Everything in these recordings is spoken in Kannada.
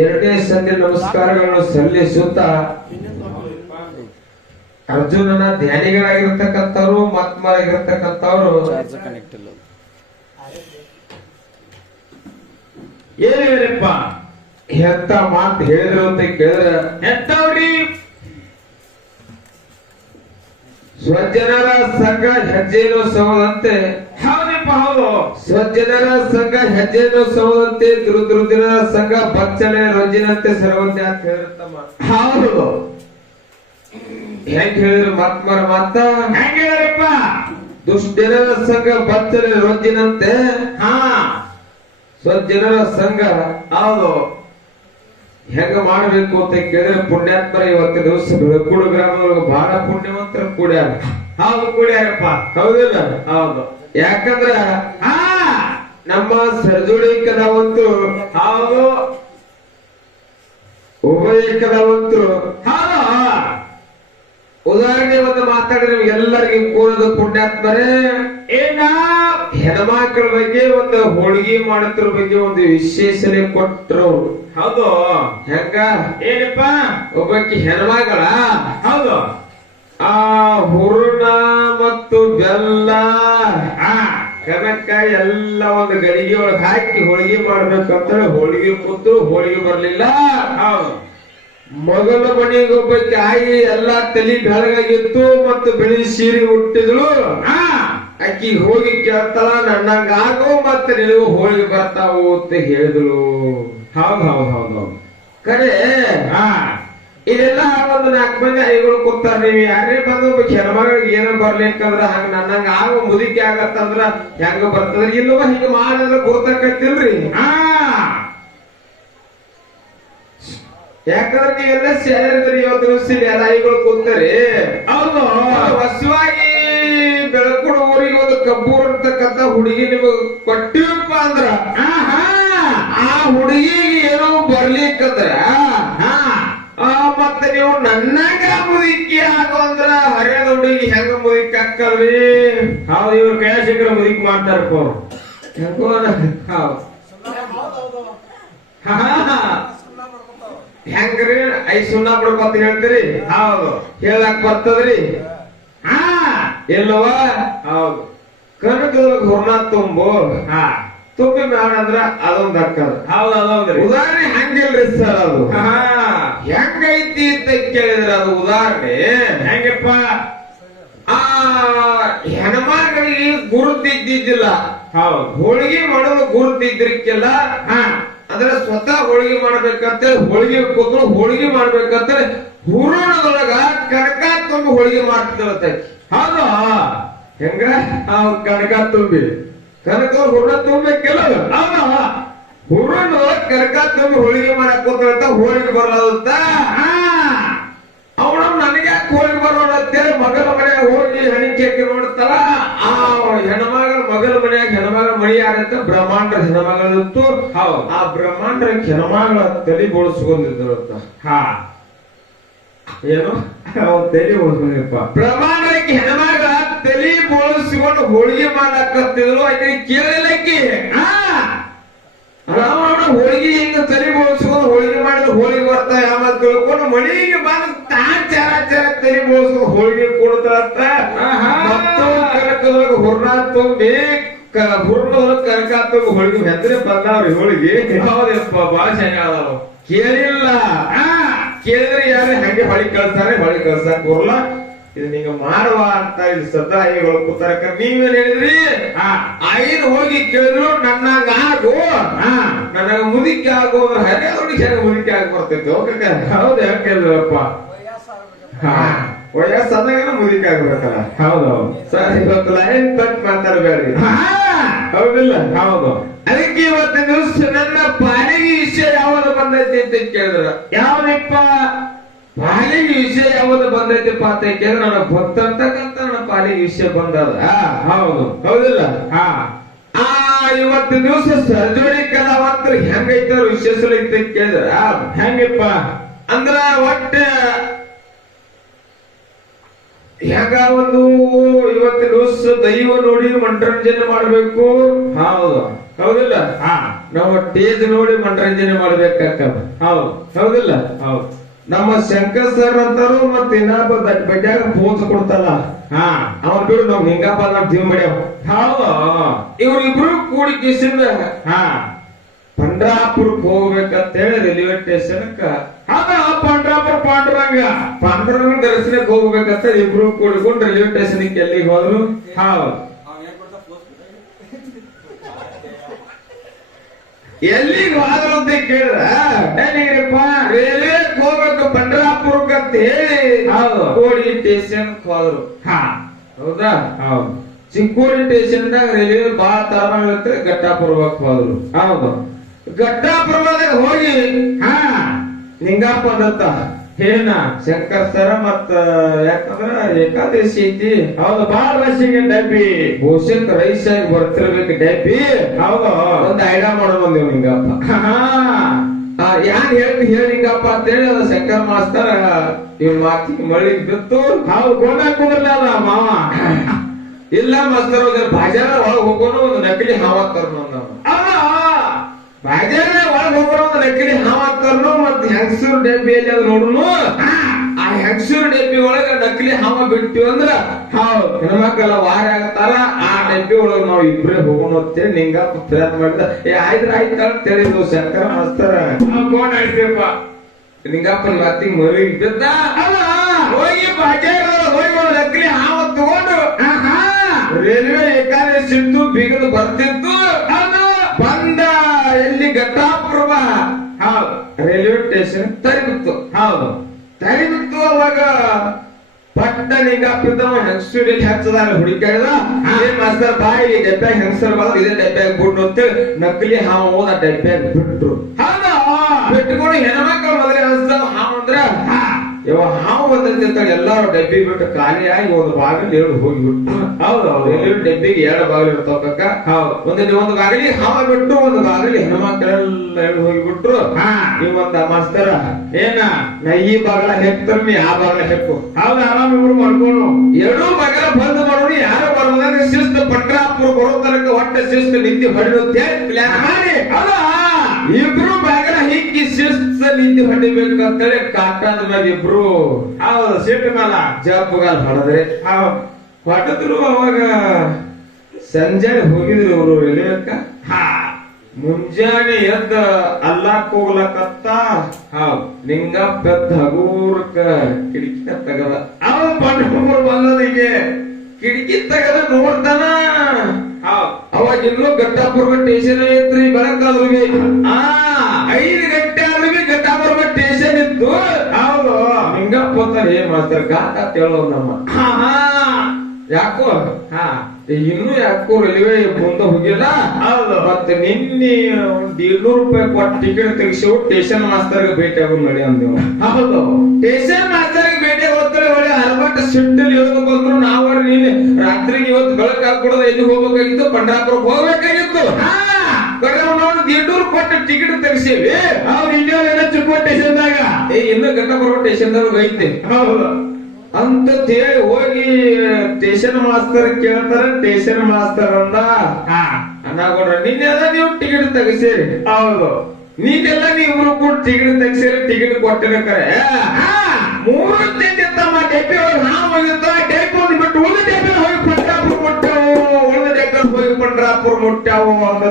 ಎರಡನೇ ಸಂಧಿ ನಮಸ್ಕಾರಗಳನ್ನು ಸಲ್ಲಿಸುತ್ತಾ ಅರ್ಜುನನ ಧ್ಯಾನಿಗಳಾಗಿರ್ತಕ್ಕಂಥವ್ರು ಮಹಾತ್ಮರಾಗಿರ್ತಕ್ಕಂಥವ್ರು ಏನಪ್ಪ ಎಂತ ಮಾತು ಹೇಳಿದ್ರು ಅಂತ ಕೇಳಿದ್ರ ಎಂತವ್ರಿ ಸ್ವಜನರ ಸಂಘ ಹೆಜ್ಜೆನೋತ್ಸವದಂತೆ ಹೌದಪ್ಪ ಹೌದು ಸ್ವಜನರ ಸಂಘ ಹೆಜ್ಜೆನೋತ್ಸವದಂತೆ ದುರುದಿನ ಸಂಘ ಬಚ್ಚನೆ ರಂಜಿನಂತೆ ಸರ್ವಂತೆ ಅಂತ ಹೇಳಿರ್ತಮ್ಮ. ಹೌದು ಹೆಂಗ್ ಹೇಳಿದ್ರು ಮಹಾತ್ಮರ ಮಾತ ಹೆಂಗ ಹೇಳ್ರಪ್ಪ ದುಷ್ಟಜನರ ಸಂಘ ಬಚ್ಚನೆ ರಂಜಿನಂತೆ ಹಾ ಸ್ವಜನರ ಸಂಘ ಹೌದು ಹೆಂಗ ಮಾಡ್ಬೇಕು ಅಂತ ಕೇಳಿದ್ರೆ ಪುಣ್ಯಾತ್ಮರ ಇವತ್ತು ದಿವಸ ಬೆಳಕೂಡು ಗ್ರಾಮದೊಳಗೆ ಬಹಳ ಪುಣ್ಯವಂತರ ಕೂಡ್ಯಾರ. ಹೌದು ಕುಡಿಯಾರಪ್ಪ ಹೌದಿಲ್ಲ? ಹೌದು ಯಾಕಂದ್ರ ಹಾ ನಮ್ಮ ಸರ್ಜೋಡಿ ಕಲಾವಂತರು ಹೌದು ಉಭಯ ಕಲಾವಂತರು ಹೌದು ಉದಾಹರಣೆ ಒಂದು ಮಾತಾಡಿದ್ರೆ ಎಲ್ಲರಿಗೂ ಕೂಡೋದು ಪುಣ್ಯಾತ್ಮರೇ ಏನ ಹೆಣ್ಮಕ್ಳ ಬಗ್ಗೆ ಒಂದು ಹೋಳಿಗೆ ಮಾಡೋದ್ರ ಬಗ್ಗೆ ಒಂದು ವಿಶೇಷಣೆ ಕೊಟ್ರು. ಹೌದು ಹೆಂಗ ಏನಪ್ಪ ಒಬ್ಬಾಕಿ ಹೆಣ್ಮಗಳ ಹೌದು ಆ ಹೂರ್ಣ ಮತ್ತು ಬೆಲ್ಲ ಕನಕ ಎಲ್ಲ ಒಂದು ಗಡಿಗೆ ಒಳಗೆ ಹಾಕಿ ಹೋಳಿಗೆ ಮಾಡ್ಬೇಕಂತ ಹೋಳಿಗೆ ಕೂತು ಹೋಳಿಗೆ ಬರ್ಲಿಲ್ಲ. ಹೌದು ಮೊದಲ ಮನೆಗೆ ಒಬ್ಬಾಕಿ ಆಯಿ ಎಲ್ಲಾ ತಲಿ ಬೆಳಗಾಗಿತ್ತು ಮತ್ತು ಬಿಳಿ ಸೀರೆ ಹುಟ್ಟಿದ್ಳು. ಅಕ್ಕಿ ಹೋಗಿ ಕೇಳ್ತಾಳ ನನ್ನಂಗ ಆಗೋ ಮತ್ತೆ ನಿನಗೂ ಹೋಳಿಗೆ ಬರ್ತಾವು ಅಂತ ಹೇಳಿದಳು. ಹೌದು ಹೌದು ಹೌದು ಹೌದು ಕರೆ ಇದೆಲ್ಲ ಒಂದು 4 ಮಂದಿ ಐಗಳು ಕೂತಾರ. ನೀವು ಯಾರೇ ಬಂದು ಹೆಣ್ಮಗಳಿಗೆ ಏನ ಬರ್ಲಿಕ್ಕಂದ್ರ ಹಂಗ ನನ್ನಂಗ ಆಗೋ ಮುದುಕಿ ಆಗತ್ತಂದ್ರ ಹೆಂಗ ಬರ್ತದ್ರ ಇಲ್ಲವ ಹಿಂಗ ಮಾಡಿದ್ರ ಗುರ್ತಕತ್ತಿಲ್ರಿ. ಯಾಕಂದ್ರೆ ನೀವೆಲ್ಲ ಸೇರಿದ್ರಿ ಇವತ್ತು ದಿವಸ ಎಲ್ಲ ಐಗಳು ಕೂತಾರೆ. ಹೌದು ಹೊಸವಾಗಿ ಬೆಳಕುಡ ಊರಿಗೆ ಒಂದು ಕಬ್ಬೂರ್ ಅಂತಕ್ಕಂತ ಹುಡುಗಿ ನಿಮಗ್ ಕೊಟ್ಟಿವಪ್ಪ ಅಂದ್ರ ಆ ಹುಡುಗಿಗೆ ಏನೋ ಬರ್ಲಿಕ್ಕಂದ್ರ ಮತ್ತೆ ನೀವು ನನ್ನಂಗ ಮುದುಕಿ ಆಗೋ ಅಂದ್ರ ಹರಿಯದ ಹುಡುಗಿ ಹೆಂಗ ಮುದುಕಿ ಹಾಕಲ್ರಿ. ಹೌದು ಇವ್ರ ಕೈ ಶೀಘ್ರ ಮುದುಕಿ ಮಾಡ್ತಾರಪ್ಪ ಹೆಂಗೋ ಹೆಂಗ್ರಿ ಸುಣ್ಣ ಬಿಡ್ಕೊತ ಹೇಳ್ತೀರಿ. ಹೌದು ಹೇಳಕ್ ಬರ್ತದ್ರಿ ಎಲ್ಲವ ಹೌದು ಕನಕದೊಳಗ ಹೊರ್ಣ ತುಂಬು ತುಂಬಿ ಮಾಡಂದ್ರ ಅದೊಂದ್ ಅಕ್ಕದ. ಹೌದು ಅದೌದ್ರಿ ಉದಾಹರಣೆ ಹಂಗಿಲ್ರಿ ಸರ್. ಅದು ಹೆಂಗೈತಿ ಅಂತ ಕೇಳಿದ್ರ ಅದು ಉದಾಹರಣೆ ಹೆಂಗಪ್ಪ ಆ ಹೆಣ್ಮಗಳಿಗೆ ಗುರುತಿದ್ದಿದ್ದಿಲ್ಲ. ಹೌದು ಹೋಳಿಗೆ ಮಾಡೋದು ಗುರುತಿದ್ರಿಕ್ಕೆಲ್ಲ ಅಂದ್ರೆ ಸ್ವತಃ ಹೋಳಿಗೆ ಮಾಡ್ಬೇಕಂತೇಳಿ ಹೋಳಿಗೆ ಕೂತು ಹೋಳಿಗೆ ಮಾಡ್ಬೇಕಂತೇಳಿ ಹೂರಣದೊಳಗ ಕನಕ ತುಂಬಿ ಹೋಳಿಗೆ ಮಾಡ್ತಿದ್ರಂತ. ಹೌದು ಹೆಂಗ ಕನಕ ತುಂಬಿ ಕನಕ ಹೂರಣ ತುಂಬಬೇಕಿಲ್ಲ. ಹೌದು ಹೂರಣದೊಳಗ ಕನಕ ತುಂಬಿ ಹೋಳಿಗೆ ಮಾಡಕ್ ಕೂತ ಹೋಳಿಗೆ ಬರಲಾದಂತ ಅವನ ನನಗೆ ಯಾಕೆ ಹೋಳಿಗೆ ಬರೋಣ ಅಂತೇಳಿ ಮಗನ ಮನೆಯಾಗ ಹೋಗಿ ಹಣಿಕೆ ನೋಡ್ತಾರ. ಆ ಹೆಣ್ಮಗಳ ಮಗನ ಮನೆಯಾಗ ಹೆಣ್ಮಗಳ ಮಣಿ ಯಾರಂತ ಬ್ರಹ್ಮಾಂಡ ಹೆಣ್ಮಗಳಂತೂ. ಹೌದು ಆ ಬ್ರಹ್ಮಾಂಡ ಹೆಣ್ಮಗಳ ತಲೆ ಬೋಳಿಸ್ಕೊಂಡಿದ್ರಂತ. ಏನು ತಲೆ ಓಡಿಸ್ಕೊಂಡ್ರಪ್ಪ ಬ್ರಹ್ಮಾಂಡಕ್ಕೆ ಹೆಣ್ಮಗಳ ತಲೆ ಬೋಳಿಸ್ಕೊಂಡು ಹೋಳಿಗೆ ಮಾಡಕತ್ತಿದ್ರು. ಆಕೆ ಕೇಳಿಲ್ಲಕ್ಕಿ ರಾವಣ ಹೋಳಿಗೆ ಹಿಂಗ ತಲೆ ಬೋಳಿಸ್ಕೊಂಡು ಹೋಳಿಗೆ ಮಾಡಿದ್ರೆ ಹೋಳಿಗೆ ಬರ್ತಾ ಯಾವ ತಿಳ್ಕೊಂಡು ಮನೆಗೆ ಬಂದು ಚಾರ ತಲೆ ಬೋಳಿಸ್ಕೊಂಡು ಹೋಳಿಗೆ ಕೊಡ್ತಾರಂತ. ಮತ್ತು ಕನಕದೊಳಗೆ ಹುರ್ಣ ತುಂಬಿ ಹುರ್ಣದೊಳಗೆ ಕನಕ ತುಂಬಿ ಹೋಳಿಗೆ ಹೆಂದ್ರೆ ಬಂದಾವ್ರಿ ಹೋಳಿಗೆ. ಹೌದಪ್ಪ ಬಾಳ ಚೆನ್ನಾಗದಾವ. ಕೇಳಿಲ್ಲ ಕೇಳಿದ್ರೆ ಯಾರೇ ಹಂಗೆ ಹೊಳಿ ಕಳ್ಸಾರೆ ಹೊಳಿ ಕಳ್ಸಾಕ್ ಬರಲ್ಲ. ಇದು ನಿಂಗ ಮಾಡುವ ಅಂತ ಇಲ್ಲಿ ಸದ್ದಾಯಿಗಳು ಕೂತಾರ. ನೀವೇನ್ ಹೇಳಿದ್ರಿ? ಐದು ಹೋಗಿ ಕೇಳಿದ್ರು ನನ್ನಂಗ ಆಗು ನನಗ ಮುದುಕಿ ಆಗು ಹರಿಯಾದೊಳಗೆ ಹೆಂಗ ಮುದುಕಿ ಆಗಿ ಬರ್ತೈತಿ. ಹೌದು ಯಾಕೆ ಹೇಳಿದ್ರಪ್ಪ ವಯಸ್ಸಾದಾಗ ಮುದುಕಿ ಆಗ್ಬೇಕಲ್ಲ. ಹೌದೌದು ಸರ್ ಇವತ್ತು ಲೈನ್ ಕಟ್ ಮಾತಾಡಬೇಡ್ರಿ. ಹೌದಿಲ್ಲ? ಹೌದು ಅದಕ್ಕೆ ಇವತ್ತು ದಿವಸ ನನ್ನ ಪಾಲಿಗೆ ವಿಷಯ ಯಾವ್ದು ಬಂದೈತಿ ಅಂತ ಕೇಳಿದ್ರ ಯಾವದಪ್ಪ ಪಾಲಿಗೆ ವಿಷಯ ಯಾವ್ದು ಬಂದೈತಿಪ್ಪ ಅಂತ ಕೇಳಿದ್ರೆ ನನ್ನ ಭಕ್ತಂತಕ್ಕಂತ ನನ್ನ ಪಾಲಿಗೆ ವಿಷಯ ಬಂದದ. ಹೌದು ಹೌದಿಲ್ಲ? ಹಾ ಇವತ್ತು ದಿವಸ ಸರ್ಜೋಡಿ ಕಲಾವಂತರು ಹೆಂಗೈತಾರ ವಿಶೇಷ ಐತೆ ಕೇಳಿದ್ರ ಹೆಂಗಪ್ಪ ಅಂದ್ರ ಒಟ್ಟ ಹೆಂಗ ಒಂದು ಇವತ್ತು ದಿವಸ ದೈವ ನೋಡಿ ಮನರಂಜನೆ ಮಾಡ್ಬೇಕು. ಹೌದು ಹೌದಿಲ್ಲ ಹಾ ನಾವು ಟೇಜ್ ನೋಡಿ ಮನರಂಜನೆ ಮಾಡ್ಬೇಕಾಗ್ತದ. ಹೌದು ಹೌದಿಲ್ಲ ಹೌದು ನಮ್ಮ ಶಂಕರ್ ಸರ್ ಅಂತಾರು ಮತ್ ಇನ್ನೊಬ್ಬ ಬಡ್ಯಾಗ ಪೋಸ್ ಕೊಡ್ತಲ್ಲ ಹಾ ಅವನ್ ಬಿಡು ನಾವ್ ಹಿಂಗಪ್ಪ ನಾವ್ ಜೀವ ಮಾಡ್ಯಾವ. ಹೌದು ಇವ್ರಿಬ್ರು ಕೂಡಿ ಕಿಸಿಂದ ಹಾ ಪಂಡ್ರಾಪುರಕ್ಕೆ ಹೋಗ್ಬೇಕಂತೇಳಿ ರೈಲ್ವೆ ಸ್ಟೇಷನ್ ಅದ ಪಾಂಡ್ರಾಪುರ ಪಾಂಡುರಂಗ ಪಾಂಡುರಂಗ ದರ್ಶನಕ್ಕೆ ಹೋಗ್ಬೇಕಂತ ಇಬ್ರು ಕೂಡಿಕೊಂಡು ರೈಲ್ವೆ ಸ್ಟೇಷನ್ ಎಲ್ಲಿಗೆ ಹೋದ್ರು. ಹೌದು ಎಲ್ಲಿಗೆ ಹೋದ್ರು ಅಂತ ಕೇಳಿದ್ರ ಏನಿಗ್ರಿಪ್ಪ ರೈಲ್ವೆ ಹೋಗ್ಬೇಕು ಪಂಡ್ರಾಪುರಕ್ಕೆ ಅಂತ ಹೇಳಿ ಹೌದು ಕೋಡಿ ಸ್ಟೇಷನ್ ಹೋದ್ರು. ಹಾ ಹೌದಾ ಹೌದು ಚಿಕ್ಕೋಡಿ ಸ್ಟೇಷನ್ ದಾಗ ರೈಲ್ವೆ ಬಾಳ ತರಬಾಳ ಘಟ್ಟಾಪುರಕ್ಕೆ ಹೋದ್ರು. ಹೌದು ಘಟ್ಟಾಪುರದಾಗ ಹೋಗಿ ಹಾ ನಿಂಗಪ್ಪ ಅಂದತ್ತ ಏನ ಶಂಕರ್ ಸರ ಮತ್ತ ಯಾಕಂದ್ರ ಏಕಾದಶಿ ಐತಿ. ಹೌದು ಬಾಳ ರಶಿಗೆ ಡಬ್ಬಿ ಬಹುಶಃ ರೈಸ್ ಆಗಿ ಬರ್ತಿರ್ಬೇಕು ಡಬ್ಬಿ. ಹೌದು ಒಂದ್ ಐಡಿಯಾ ಮಾಡೋಣ ಅಂದೇವ್ ನಿಂಗಪ್ಪ. ಯಾನ್ ಹೇಳಿ ನಿಂಗಪ್ಪ ಅಂತೇಳಿ ಅದ ಶಂಕರ್ ಮಾಸ್ತರ ಇವ್ ಮಾತಿಗೆ ಮಳಿಗೆ ಬಿತ್ತು. ಹೌದು ಗೋಣ ಕುಂದ್ರಲ್ಲ ಅದ ಮಾವ ಇಲ್ಲ ಮಾಸ್ತರ್ ಬಾಜಾರ ಒಳಗ್ ಹೋಗೋನು ಒಂದು ನಕಲಿ ಹಾವಾಗ್ತಾರ ಬಾಜಾರ ಒಳಗ್ ಹೋಗೋಣ ಒಂದು ನಕಲಿ ಹಾವಾಗ್ತಾರನು ಮತ್ ಹೆಂಗಸೂರ್ ಡಬ್ಬಿಯಲ್ಲಿ ಅದು ನೋಡುನು ಆ ಹೆಂಗಸೂರ್ ಡಬ್ಬಿ ಒಳಗ ನಕಲಿ ಹಾವ ಬಿಟ್ಟಿವಿ ಅಂದ್ರ ಹೌದು ಹೆಣ್ಮಕ್ಳೆಲ್ಲ ವಾರ ಆಗತ್ತಾರ. ಆ ಡಬ್ಬಿ ಒಳಗ್ ನಾವ್ ಇಬ್ರೇ ಹೋಗೋಣ ಅಂತೇಳಿ ನಿಂಗಪ್ಪ ಪ್ರಯತ್ನ ಮಾಡಿದ. ಆಯ್ತ ಅಂತ ತಿಳಿದು ಶಂಕರ ಮಾಸ್ತರ ಗೋಣ ಆಯ್ತಪ್ಪ ನಿಂಗಪ್ಪನ ಮಾತಿಗೆ ಮರಿಗೆ ಬಿದ್ದ. ಹೋಗಿ ಬಾಜಾರ ಹೋಗಿ ಒಂದು ನಕಲಿ ಹಾವ ತಗೊಂಡು ರೈಲ್ವೆ ಏಕಾದಶಿ ಇತ್ತು ಬಿಗದು ಬರ್ತಿತ್ತು. ಅದು ಬಂದ ಎಲ್ಲಿ ಘಟ್ಟಾಪುರ ಹೌದು ರೈಲ್ವೆ ಸ್ಟೇಷನ್ ತರಿಬಿತ್ತು. ಹೌದು ತರಿಬಿತ್ತು ಅವಾಗ ಪಟ್ಟ ನಿಂಗಪ್ಪಿದ್ದವ ಹೆಂಗಸೂರಲ್ಲಿ ಹಚ್ಚದಾಗ ಹುಡುಕಾಡಿದ. ಏನ್ ಮಾಸ್ತರ್ ಬಾಯಿ ಡಬ್ಬ್ಯಾಗ ಹೆಂಗಸರ್ ಬಂದ ಇದೇ ಡಬ್ಬ್ಯಾಗ ಬಿಡ್ನು ಅಂತೇಳಿ ನಕಲಿ ಹಾವ ಹೋದ ಡಬ್ಬ್ಯಾಗ ಬಿಟ್ರು. ಬಿಟ್ಕೊಂಡು ಹೆಣ್ಮಕ್ಳು ಮೊದಲೇ ಅನ್ಸ್ತಾವ ಹಾವು ಅಂದ್ರ ಇವ ಹಾವು ಬಂದಂತ ಎಲ್ಲಾರು ಡಬ್ಬಿ ಬಿಟ್ಟು ಖಾಲಿಯಾಗಿ ಒಂದು ಬಾಗಿಲು ಎರಡು ಹೋಗಿಬಿಟ್ಟು. ಹೌದು ರೈಲ್ವೆ ಡಬ್ಬಿಗೆ ಎರಡು ಬಾಗಿಲು ಇರ್ತಾವಕ್ಕ. ಹೌದು ಒಂದು ಬಾಗಿಲಿ ಹಾವ ಬಿಟ್ಟು ಒಂದು ಬಾಗಿಲಿ ಹೆಣ್ಮಕ್ಳೆಲ್ಲ ಎರಡು ಹೋಗಿಬಿಟ್ರು. ನೀವಂತ ಮಾಸ್ತರ ಏನ ನಾ ಈ ಬಾಗಲ ಹೆಕ್ತಾರ ನೀ ಆ ಬಾಗಲ ಹೆಕ್ಕು. ಹೌದು ಆರಾಮ್ ಇಬ್ರು ಮಾಡ್ಕೊಂಡು ಎರಡೂ ಬಾಗಲ ಬಂದ್ ಮಾಡೋರು ಯಾರು ಬರೋದಾಗ ಶಿಸ್ತು ಪಂಡ್ರಾಪುರ ಬರೋ ತನಕ ಒಟ್ಟ ಶಿಸ್ತು ನಿಂತಿ ಹೊಡಿರುತ್ತೆ ಪ್ಲಾನ್ ಮಾಡಿ ಇಬ್ರು ಬಾಗಲ ಹಿಕ್ಕಿ ಶಿಸ್ತು ನಿಂತಿ ಹೊಡಿಬೇಕಂತೇಳಿ ಕಾಟಾದ ಮೇಲೆ ಇಬ್ರು ಹೌದು ಸೀಟ್ ಮೇಲ ಜಪ್ಪಗಾಲ್ ಹೊಡೆದ್ರೆ ಹೊಡೆದ್ರು. ಅವಾಗ ಸಂಜೆ ಹೋಗಿದ್ರು ಇವರು ಎಲ್ಲಿಬೇಕ ಮುಂಜಾನೆ ಎದ್ದ ಅಲ್ಲಾಕ್ ಹೋಗ್ಲಕತ್ತ. ಲಿಂಗಪ್ಪ ಎದ್ದ ಹಗೂರ್ಕ ಕಿಟಕಿ ತೆಗದ. ಅವ್ರು ಪಂಡ್ರಾಪುರ ಬಂದದಿಗೆ ಕಿಟಕಿ ತೆಗದ ನೋಡ್ತಾನ. ಅವಾಗ ಇನ್ನೂ ಘಟ್ಟಾಪುರ ಸ್ಟೇಷನ್ ಐತ್ರಿ. ಬೆಳಕಾದ್ರು 5 ಗಂಟೆ ಆದ್ರೂ ಘಟ್ಟಾಪುರ ಸ್ಟೇಷನ್ ಇತ್ತು. ಹೌದು ಲಿಂಗಪ್ಪ ಏ ಮಾಸ್ತರ್ ಗಾತ ಹೇಳೋದು ನಮ್ಮ ಯಾಕೋ ಇನ್ನು ಯಾಕೋ ರೈಲ್ವೆ ಮುಂದ ಹೋಗಿಲ್ಲ. ಹೌದು ಮತ್ತೆ ನಿನ್ನೆ ಒಂದ್ 200 ರೂಪಾಯಿ ಕೊಟ್ಟು ಟಿಕೆಟ್ ತೆಗಿಸಿವು ಸ್ಟೇಷನ್ ಮಾಸ್ತರ್ಗೆ ಭೇಟಿ ಆಗೋದು ನಡಿ ಅಂದೇವು. ಹೌದು ಸ್ಟೇಷನ್ ಮಾಸ್ತರ್ಗೆ ಭೇಟಿ ಹೋಗ್ತಾರೆ. ಒಳ್ಳೆ ಅರಬಟ್ಟ ಸಿಟ್ಟಲ್ಲಿ ಹೇಳ್ಬೇಕು ಅಂದ್ರು ನಾವು ನೀನ್ ರಾತ್ರಿಗೆ ಇವತ್ತು ಬೆಳಕ್ ಹಾಕೊಡೋದು ಎಲ್ಲಿ ಹೋಗ್ಬೇಕಾಗಿತ್ತು ಪಂಡ್ರಾಪುರಕ್ಕೆ ಹೋಗ್ಬೇಕಾಗಿತ್ತು. ನೋಡಿ 200 ಕೊಟ್ಟು ಟಿಕೆಟ್ ತೆಗಿಸೀವಿ. ಅವ್ರು ಇನ್ನೇನ ಚಿಕ್ಕ ಸ್ಟೇಷನ್ದಾಗ ಇನ್ನು ಘಟ್ಟಪುರ ಸ್ಟೇಷನ್ದಾಗ ಐತೆ. ಹೌದು ಅಂತ ಹೇಳಿ ಹೋಗಿ ಸ್ಟೇಷನ್ ಮಾಸ್ತರ್ ಕೇಳ್ತಾರ. ಸ್ಟೇಷನ್ ಮಾಸ್ತರ್ ಅಂದ ಅಣ್ಣಗೌಡ್ರ ನಿನ್ನೆಲ್ಲ ನೀವು ಟಿಕೆಟ್ ತೆಗಿಸೇರಿ. ಹೌದು ನೀನೆಲ್ಲ ನೀವ್ರು ಕೂಡ ಟಿಕೆಟ್ ತೆಗಿಸೇರಿ. ಟಿಕೆಟ್ ಕೊಟ್ಟಿರ್ತಾರೆ 3 ದಿನ ತಮ್ಮ ಡೆಬ್ಬಿ ಒಳಗೆ ಹಾವು ಹೋಗಿರ್ತ. ಡೆಬ್ಬಿ ಒಂದು ಬಿಟ್ಟು ಉಳಿದ ಡೆಬ್ಬಿ ಹೋಗಿ ಪಂಡ್ರಾಪುರ ಮುಟ್ಟಾವು. ಉಳಿದ ಡೆಬ್ಬಿ ಹೋಗಿ ಪಂಡ್ರಾಪುರ ಮುಟ್ಟಾವು ಅಂತ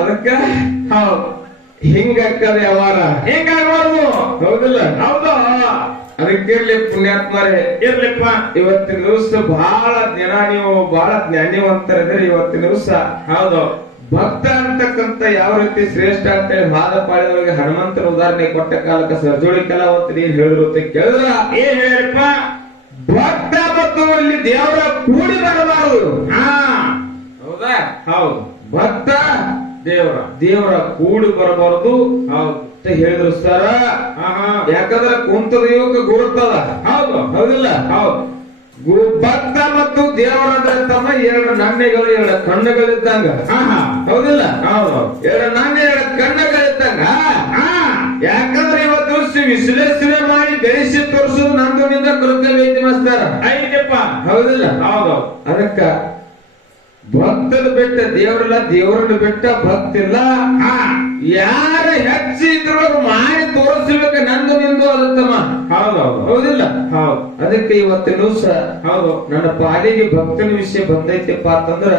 ಅದಕ್ಕ ಹೌದು ಹಿಂಗಕ್ಕದ ಯಾವಾರ ಹೆಂಗಾಗಬಾರ್ದು. ಹೌದಿಲ್ಲ? ಹೌದು ಅದಕ್ಕಿರ್ಲಿ ಪುಣ್ಯಾತ್ಮರೇ ಇರ್ಲಿಪ್ಪ. ಇವತ್ತಿನ ದಿವಸ ಬಹಳ ಜನ ನೀವು ಬಹಳ ಜ್ಞಾನಿವಂತರಿದ್ರೆ ಇವತ್ತಿನ ದಿವಸ ಹೌದು ಭಕ್ತ ಅಂತಕ್ಕಂತ ಯಾವ ರೀತಿ ಶ್ರೇಷ್ಠ ಅಂತ ಹೇಳಿ ವಾದ ಪಾಡಿದೊಳಗೆ ಹನುಮಂತನ ಉದಾಹರಣೆ ಕೊಟ್ಟ ಕಾಲಕ್ಕೆ ಸರ್ಜೋಳಿ ಕಲಾವಂತರು ಏನ್ ಹೇಳಿದ್ರು ಅಂತ ಕೇಳಿದ್ರ ಏನ್ ಹೇಳಿರಪ್ಪ? ಭಕ್ತ ಮತ್ತು ಇಲ್ಲಿ ದೇವರ ಕೂಡಿ ಬರಬಾರದು. ಹೌದಾ? ಹೌದು ಭಕ್ತ ದೇವರ ಕೂಡಿ ಬರಬಾರದು ಹೌದು ಅಂತ ಹೇಳಿದ್ರು ಸರ. ಯಾಕಂದ್ರೆ ಕುಂತದ ಯುವಕ ಗುರುತದ. ಹೌದು ಹೌದಿಲ್ಲ? ಹೌದು ಭಕ್ತ ಮತ್ತು ದೇವರಾದ್ರೆ ತಮ್ಮ 2 ನಾಣ್ಯಗಳು 2 ಕಣ್ಣುಗಳಿದ್ದಂಗ. ಹೌದಿಲ್ಲ? ಹೌದು 2 ನಾಣ್ಯ 2 ಕಣ್ಣುಗಳಿದ್ದಂಗ. ಯಾಕಂದ್ರೆ ಇವತ್ತು ವಿಶ್ಲೇಷಣೆ ಮಾಡಿ ಬೆಳೆಸಿ ತೋರಿಸೋದು ನಂದು ನಿಂದ ಕೃತ್ಯ ಐತಿ ಮಾಸ್ತರ. ಐದಪ್ಪ. ಹೌದಿಲ್ಲ? ಹೌದು ಅದಕ್ಕ ಭಕ್ತನ ಬಿಟ್ಟ ದೇವರಿಲ್ಲ, ದೇವರನ್ನ ಬಿಟ್ಟ ಭಕ್ತಿಲ್ಲ. ಯಾರ ಹೆಚ್ಚಿದ್ರು ಮಾಡಿ ತೋರಿಸ್ಬೇಕು, ನಂದು ನಿಂದು ಅದತ್ತಮ್ಮ. ಹೌದೌದು. ಹೌದಿಲ್ಲ? ಹೌದು. ಅದಕ್ಕೆ ಇವತ್ತಿನ ದಿವಸ ಹೌದು. ನನ್ನ ಪಾಲಿಗೆ ಭಕ್ತನ ವಿಷಯ ಬಂದೈತಿಪ್ಪ ಅಂತಂದ್ರ,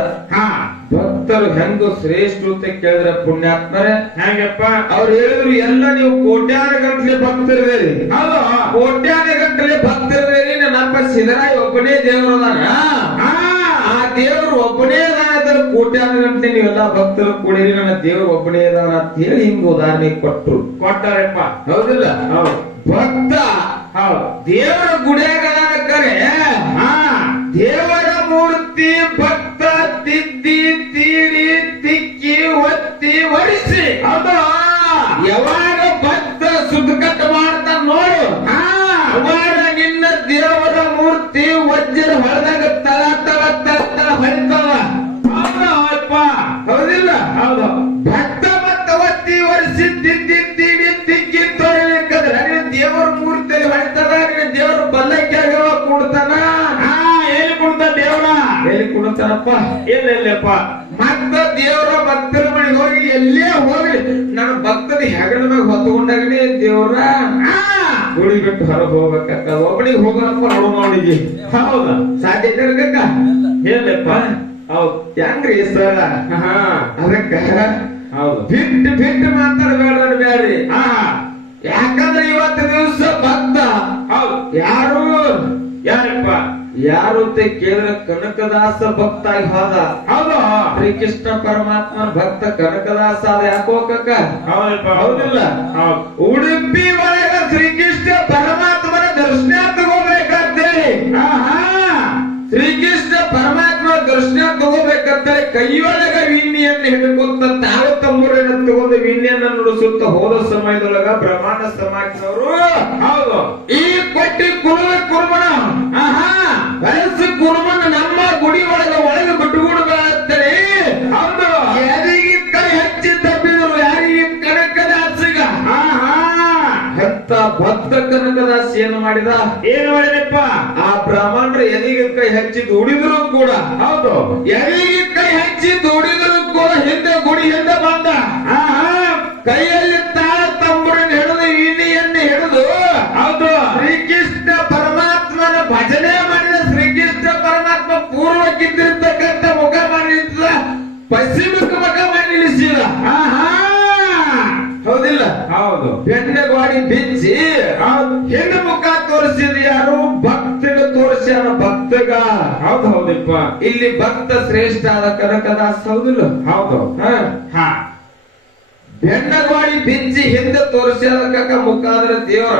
ಭಕ್ತರು ಹೆಂಗು ಶ್ರೇಷ್ಠ ಅಂತ ಕೇಳಿದ್ರ ಪುಣ್ಯಾತ್ಮರೇ ಹೆಂಗಪ್ಪ ಅವ್ರು ಹೇಳಿದ್ರು, ಎಲ್ಲ ನೀವು ಕೋಟ್ಯಾನ ಗಂಟ್ಲೆ ಭಕ್ತರಿದ್ದೀರಿ. ಹೌದು. ಕೋಟ್ಯಾನ ಗಂಟ್ಲೆ ಭಕ್ತರಿದ್ದೀರಿ, ನನ್ನಪ್ಪ ಸಿದ್ದರಾಯ ಒಬ್ಬನೇ ದೇವರದಾನ. ಆ ದೇವರು ಒಬ್ಬನೇ ಅದಾನ, ಕೋಟ್ಯಾನ ಗಂಟೆ ನೀವೆಲ್ಲ ಭಕ್ತರು ಕೂಡಿರಿ, ನನ್ನ ದೇವರು ಒಬ್ಬನೇ ಅದಾನ ಅಂತ ಹೇಳಿ ಹಿಂಗ ಉದಾಹರಣೆ ಕೊಟ್ಟಾರಪ್ಪ. ಹೌದಿಲ್ಲ? ಹೌದು. ಭಕ್ತ ಹೌದು. ದೇವರ ಗುಡಿಯಾಗ ಕರೆ ದೇವರ ಮೂರ್ತಿ ಭಕ್ತ ತಿದ್ದಿ ತೀರಿ ತಿಕ್ಕಿ ಒತ್ತಿ ಒಡಿಸಿ. ಹೌದು. ಯಾವಾಗ ಭಕ್ತ ಸುದ್ಕಟ್ಟ ಮಾಡ್ತಾನ ನೋಡು, ಅವಾಗ ನಿನ್ನ ದೇವರ ಮೂರ್ತಿ ವಜ್ರ ಹೊಡೆದಾಗ ತಳ ತಳ ತಳ ತಳ ಹೊಳಿತಾವ. ಹೌದಪ್ಪ. ಹೌದಿಲ್ಲ? ಹೌದು. ಭಕ್ತ ಭಕ್ತ ಒತ್ತಿ ಒರೆಸಿ ತಿದ್ದಿ ತೀಡಿ ತಿಕ್ಕಿ ತೊಳಿಲಿಕ್ಕಂದ್ರೆ ದೇವರ ಮೂರ್ತಿಯಲ್ಲಿ ಹೊಳಿತಾನ. ದೇವರ ಬಲ್ಲಕ್ಕಾಗ ಕೂಡ್ತಾನ. ಎಲ್ಲಿ ಕುಡ್ತ ದೇವ್ರ? ಎಲ್ಲಿ ಕುಡ್ತಾನಪ್ಪ? ಎಲ್ಲೆಲ್ಲಪ್ಪ? ಮತ್ತ ದೇವರ ಭಕ್ತರ ಮನೆಗೆ ಹೋಗಿ ಎಲ್ಲೇ ಹೋಗ್ಲಿ, ನನ್ನ ಭಕ್ತನ ಹೆಗಲ ಮ್ಯಾಗ ಹೊತ್ಕೊಂಡಾಗನೇ ದೇವ್ರ ಗುಡಿ ಬಿಟ್ಟು ಹೊರಗೆ ಹೋಗ್ಬೇಕಕ್ಕ. ಒಬ್ಬನಿಗೆ ಹೋಗಪ್ಪ ನೋಡು ಅವನಿಗೆ. ಹೌದ? ಸಾಧ್ಯತೆ ಇರ್ಬೇಕ? ಹೇಳಪ್ಪ. ಹೌದು. ಹೆಂಗ್ರಿ ಸರ್? ಅದಕ್ಕ ಹೌದು. ಬಿಟ್ಟು ಮಾತಾಡಬೇಡ್ರಿ. ಯಾಕಂದ್ರೆ ಇವತ್ತು ದಿವಸ ಭಕ್ತ ಹೌದು. ಯಾರು ಯಾರಪ್ಪ? ಯಾರು ಅಂತ ಕೇಳಿದ್ರೆ ಕನಕದಾಸ ಭಕ್ತ ಆಗಿ ಹೋದ. ಹೌದು. ಶ್ರೀಕೃಷ್ಣ ಪರಮಾತ್ಮ ಭಕ್ತ ಕನಕದಾಸ ಅದ. ಯಾಕೋಕಕ್ಕ? ಹೌದಪ್ಪ. ಹೌದಿಲ್ಲ? ಹೌದು. ಉಡುಪಿ ಒಳಗ ಶ್ರೀಕೃಷ್ಣ ಪರಮಾತ್ಮನ ದರ್ಶನ ತಗೋಬೇಕಂತೇಳಿ, ಶ್ರೀಕೃಷ್ಣ ಪರಮಾತ್ಮ ದರ್ಶನ ತಗೋಬೇಕಂತೇಳಿ ಕೈಯೊಳಗ ವೀಣಿಯನ್ನು ಹಿಡ್ಕೊಂತ ತಾವು ತಮ್ಮೂರನ್ನ ತಗೊಂಡು ವೀಣಿಯನ್ನ ನುಡಿಸುತ್ತ ಹೋದ ಸಮಯದೊಳಗ ಬ್ರಹ್ಮಾಂಡ ಸಮಾಜದವರು ಹೌದು. ಈ ಕೊಟ್ಟಿ ಕುರುಬನ ವಯಸ್ಸು ಕುರುಬನ ನಮ್ಮ ಗುಡಿ ಒಳಗೆ ಬಿಟ್ಟುಕೊಡ್ಬೇಕಂತೇಳಿ ಹೌದು ಯಾರಿಗೆ ಕೈ ಹಚ್ಚಿ ತಪ್ಪಿದ್ರು, ಯಾರಿಗೆ ಕನಕದಾಸಿಗ. ಎಂತ ಭಕ್ತ ಕನಕದಾಸ ಏನು ಮಾಡಿದ? ಏನು ಮಾಡಿದಪ್ಪ? ಆ ಬ್ರಾಹ್ಮಣರು ಎದಿಗೆ ಕೈ ಹಚ್ಚಿ ದುಡಿದ್ರು ಕೂಡ, ಹೌದು, ಎದಿಗೆ ಕೈ ಹಚ್ಚಿ ದುಡಿದ್ರು ಕೂಡ ಹಿಂದೆ ಗುಡಿ ಹಿಂದೆ ಬಂದ. ಕೈಯಲ್ಲಿ ತಾಳ ತಂಬುರನ್ನು ಹಿಡಿದು ವೀಣಿಯನ್ನು ಹಿಡಿದು ಹೌದು ಶ್ರೀಕೃಷ್ಣ ಪರಮಾತ್ಮನ ಭಜನೆ ಮಾಡಿದ. ಶ್ರೀಕೃಷ್ಣ ಪರಮಾತ್ಮ ಪೂರ್ವಕ್ಕಿದ್ದಿರ್ತಕ್ಕಂಥ ಮುಖ ಮಾಡಿ ಪಶ್ಚಿಮಕ್ಕೆ ಮುಖ ಮಾಡಿ ನಿಲ್ಲಿಸಿದ. ಹೌದಿಲ್ಲ? ಹೌದು. ಬೆಣ್ಣೆಗಾಡಿ ಬಿಚ್ಚಿ ಹೆಣ್ಣು ಮುಖ ತೋರಿಸಿದ ಯಾರು? ಭಕ್ತಗ ತೋರಿಸ್ಯಾನ. ಭಕ್ತಗ. ಹೌದು. ಹೌದಪ್ಪ. ಇಲ್ಲಿ ಭಕ್ತ ಶ್ರೇಷ್ಠ ಆದ ಕನಕದಾಸ. ಹೌದಿಲ್ಲ? ಹೌದು. ಬೆಣ್ಣಗಾಡಿ ಬಿಚ್ಚಿ ಹಿಂದೆ ತೋರಿಸ್ಯಾದಕ್ಕ ಮುಖ ಆದ್ರೆ ದೇವರ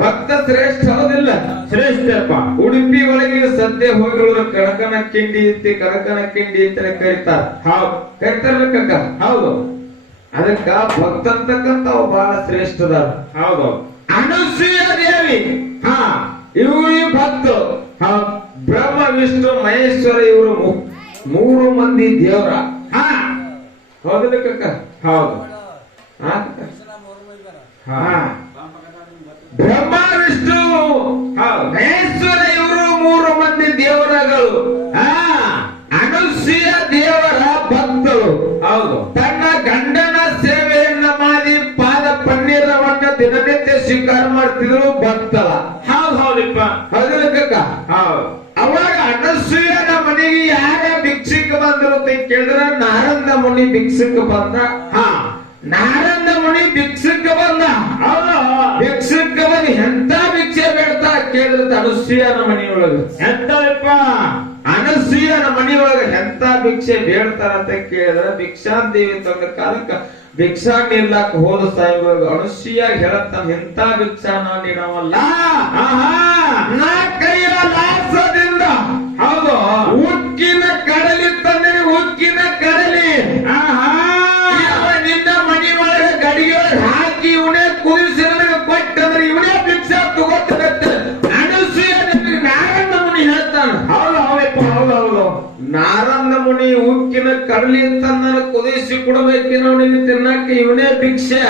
ಭಕ್ತ ಶ್ರೇಷ್ಠ. ಹೌದಿಲ್ಲ? ಶ್ರೇಷ್ಠಪ್ಪ. ಉಡುಪಿ ಒಳಗೆ ಸದ್ಯ ಹೋಗಿರೋದು ಕನಕನ ಕಿಂಡಿ ಇತ್ತಿ, ಕನಕನ ಕಿಂಡಿ ಅಂತ ಕರೀತಾರ. ಹೌದು. ಕರೀತಾರಕ್ಕ? ಹೌದು. ಅದಕ್ಕ ಭಕ್ತ ಅಂತಕ್ಕಂತ ಬಹಳ ಶ್ರೇಷ್ಠದ. ಹೌದು. ಅನುಸೂಯ ದೇವಿ ಇವರು ಈ ಭಕ್ತರು. ಬ್ರಹ್ಮ ವಿಷ್ಣು ಮಹೇಶ್ವರ ಇವರು ಮೂರು ಮಂದಿ ದೇವರ. ಹೌದಿಲ್ಲ ಕಕ್ಕ? ಹೌದು. ಬ್ರಹ್ಮ ವಿಷ್ಣು ಮಹೇಶ್ವರ ಇವರು ಮೂರು ಮಂದಿ ದೇವರಗಳು. ಅನುಸೂಯ ದೇವರ ಭಕ್ತರು. ಹೌದು. ತನ್ನ ಗಂಡನ ಸೇವೆಯನ್ನ ಮಾಡಿ ಪಾದ ಪನ್ನೀರವನ್ನ ದಿನನಿತ್ಯ ಸ್ವೀಕಾರ ಮಾಡ್ತಿದ್ರು ಭಕ್ತಳ. ಹೌದು. ಹೌದಪ್ಪ. ಹೌದಿಲ್ಲ ಕಕ್ಕ? ಹೌದು. ಅವಾಗ ಅನಸೂಯನ ಮನೆಗೆ ಯಾರ ಭಿಕ್ಷಕ ಬಂದ್ರು ಅಂತ ಕೇಳಿದ್ರ ನಾರಂದ ಮುನಿ ಭಿಕ್ಷಕ ಬಂದ. ನಾರಂದ ಮುನಿ ಭಿಕ್ಷಕ ಬಂದ. ಭಿಕ್ಷಕ ಬಂದು ಎಂತ ಭಿಕ್ಷೆ ಬೇಡ್ತಾ ಕೇಳಿದ್ರ ಅನಸೂಯನ ಮನೆಯೊಳಗ. ಎಂತಪ್ಪ? ಅನಸೂಯನ ಮನೆಯೊಳಗ ಎಂತ ಭಿಕ್ಷೆ ಬೇಡ್ತಾರಂತ ಕೇಳಿದ್ರ ಭಿಕ್ಷಾದೇವಿ ತಂದ ಕಾಲಕ್ಕ ಭಿಕ್ಷಾ ನೀಡ್ಲಾಕ ಹೋದ ಸಾಯಿವಾಗ ಅನಸೂಯ ಹೇಳತ್ತ, ಎಂತ ಭಿಕ್ಷಾ ನಾ ನೀಡವಲ್ಲ, ನಾ ಕೈಯ ಲಾಸದಿಂದ. ಹೌದು. ಉಕ್ಕಿನ ಕಡಲಿ ತಂದರೆ ಉಕ್ಕಿನ ಕಡಲಿ ನಿನ್ನ ಮನಿ ಒಳಗೆ ಗಡಿಗೆ ಹಾಕಿ ಇವನೇ ಕುದಿಸಿ ನನಗೆ ಕೊಟ್ಟಂದ್ರೆ ಇವನೇ ಭಿಕ್ಷಾ ತಗೋತಾನಂತೆ ಅನಸೂಯ ನಾರಂದ ಮುನಿ ಹೇಳ್ತಾನ. ಹೌದು. ಹೌದಪ್ಪ. ಹೌದು. ನಾರಂದ ಮುನಿ ಉಕ್ಕಿನ ಕಡಲಿ ತಂದ ಕುದಿಸಿ ಕೊಡಬೇಕಿನ ಅವನಿಗೆ ತಿನ್ನಕ್ಕೆ ಇವನೇ ಭಿಕ್ಷೆ.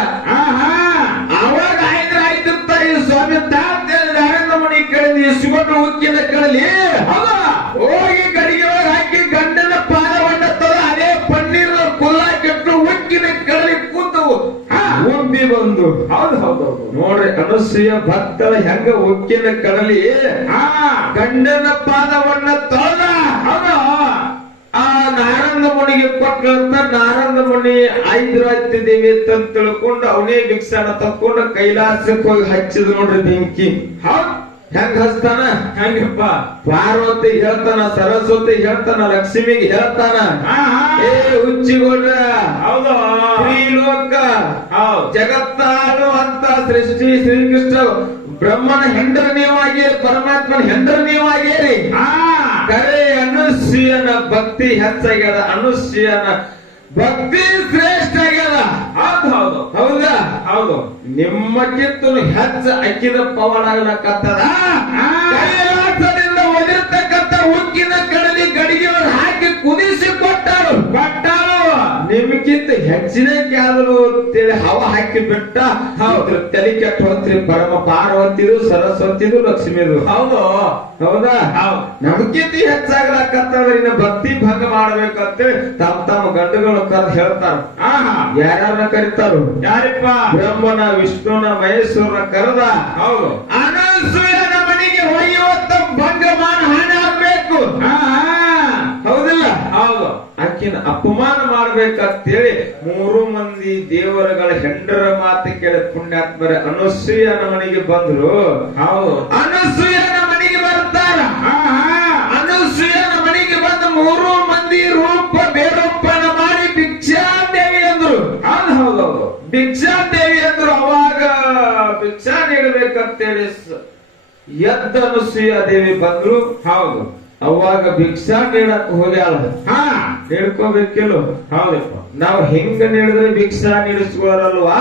ಅವಾಗ ಆಯ್ತಿರ್ತ ಈ ಸ್ವಾಮಿ ನಾರಂದ ಮುನಿ ಕಡಲಿ ಇಸ್ಕೊಂಡು ಉಕ್ಕಿನ ಕಡಲಿ ಹೋಗಿ ಗಡಿಗೆ ಒಳಗೆ ಹಾಕಿ ಗಂಡನ ಉಬ್ಬಿ ಬಂದು ಹೌದು ಹೌದು ಹೌದು ನೋಡ್ರಿ ಅನಸೂಯ ಭಕ್ತರ ಹೆಂಗ ಉಕ್ಕಿನ ಕಡಲಿ ಗಂಡನ ಪಾದವನ್ನ ತೊಳೆದ ಹೌದು ಆ ನಾರಂದ ಮುನಿಗೆ ಕೊಟ್ಟಂತ ನಾರಂದ ಮುನಿ ಐದ್ರಾತಿ ದೇವಿ ಅಂತ ತಿಳ್ಕೊಂಡು ಅವನೇ ಭಿಕ್ಷಾನ ತಕ್ಕೊಂಡು ಕೈಲಾಸಕ್ಕೆ ಹೋಗಿ ಹಚ್ಚಿದ್ ನೋಡ್ರಿ ಬೆಂಕಿ ಹೌದು ಹೆಂಗ ಹಚ್ತಾನ ಹೆಂಗಪ್ಪ ಪಾರ್ವತಿ ಹೇಳ್ತಾನ ಸರಸ್ವತಿ ಹೇಳ್ತಾನ ಲಕ್ಷ್ಮಿಗೆ ಹೇಳ್ತಾನ ಏ ಹುಚ್ಚಿಗೋಡ್ರ ಹೌದು ಶ್ರೀಲೋಕ ಹೌದು ಜಗತ್ತಾಳು ಅಂತ ಸೃಷ್ಟಿ ಶ್ರೀಕೃಷ್ಣ ಬ್ರಹ್ಮನ ಹೆಂಡರ ನೀವಾಗಿರಿ ಪರಮಾತ್ಮನ ಹೆಂಡರ ನೀವಾಗಿರಿ ಕರೆ ಅನುಸೂಯನ ಭಕ್ತಿ ಹೆಚ್ಚಾಗ್ಯದ ಅನುಸೂಯನ ಭಕ್ತಿ ಶ್ರೇಷ್ಠ ಆಗ್ಯದ ಹೌದು ಹೌದು ಹೌದಾ ಹೌದು ನಿಮ್ಮಕ್ಕಿಂತ ಹೆಚ್ಚ ಅಕ್ಕಿದ ಪವಾಡ ಆಗ್ಲಕತ್ತದ ಕೈಲಾಸದಿಂದ ಒದಿರ್ತಕ್ಕಂಥ ಉಕ್ಕಿನ ಕಡಲಿ ಗಡಿಗೆಯನ್ನು ಹಾಕಿ ಕುದಿಸಿ ಕೊಟ್ಟರು ನಿಮ್ಗಿಂತ ಹೆಚ್ಚಿನ ಕ್ಯಾದರು ಅಂತೇಳಿ ಹವ ಹಾಕಿ ಬಿಟ್ಟ ಹೌದು ತಲೆ ಕೆಟ್ಟ ಹೊತ್ರಿ ಪರಮ ಪಾರ್ವತಿದು ಸರಸ್ವತಿದು ಲಕ್ಷ್ಮಿದು ಹೌದು ಹೌದಾ ನಮ್ಗಿಂತ ಹೆಚ್ಚಾಗ್ಲಕತ್ತದ್ರಿ ಇನ್ನ ಭಕ್ತಿ ಭಂಗ ಮಾಡ್ಬೇಕಂತೇಳಿ ತಮ್ಮ ಗಂಡುಗಳು ಕರೆದು ಹೇಳ್ತಾರ ಯಾರ್ಯಾರನ್ನ ಕರೀತಾರು ಯಾರಿಪ್ಪ ಬ್ರಹ್ಮನ ವಿಷ್ಣುನ ಮಹೇಶ್ವರನ ಕರೆದ ಹೌದು ಅನಸೂಯನ ಮನೆಗೆ ಒಯ್ಯುವಂತ ಭಂಗಮಾನ ಹಾನಿ ಆಗ್ಬೇಕು ಹೌದಿಲ್ಲ ಹೌದು ಆಕಿನ ಅಪಮಾನ ಮಾಡ್ಬೇಕಂತೇಳಿ 3 ಮಂದಿ ದೇವರುಗಳ ಹೆಂಡರ ಮಾತು ಕೇಳಿ ಪುಣ್ಯಾತ್ಮರ ಅನಸೂಯನ ಮನೆಗೆ ಬಂದ್ರು ಹೌದು ಅನಸೂಯನ ಮನೆಗೆ ಬರ್ತಾರ ಅನಸೂಯನ ಮನೆಗೆ ಬಂದ 3 ಮಂದಿ ರೂಪ ಬೇರೂಪನ ಮಾಡಿ ಭಿಕ್ಷಾದೇವಿ ಅಂದ್ರು ಹೌದು ಹೌದೌದು ಭಿಕ್ಷಾದೇವಿ ಅಂದ್ರು ಅವಾಗ ಭಿಕ್ಷಾ ನೀಡಬೇಕಂತೇಳಿ ಎದ್ದ ಅನಸೂಯ ದೇವಿ ಬಂದ್ರು ಹೌದು ಅವಾಗ ಭಿಕ್ಷಾ ನೀಡಕ್ ಹೋಗ್ಯಾಳ ನೀಡ್ಕೋಬೇಕಿಲ್ಲ ಹೌದಪ್ಪ ನಾವು ಹೆಂಗ ನೀಡಿದ್ರೆ ಭಿಕ್ಷಾ ನೀಡಿಸ್ಕೋರಲ್ವಾ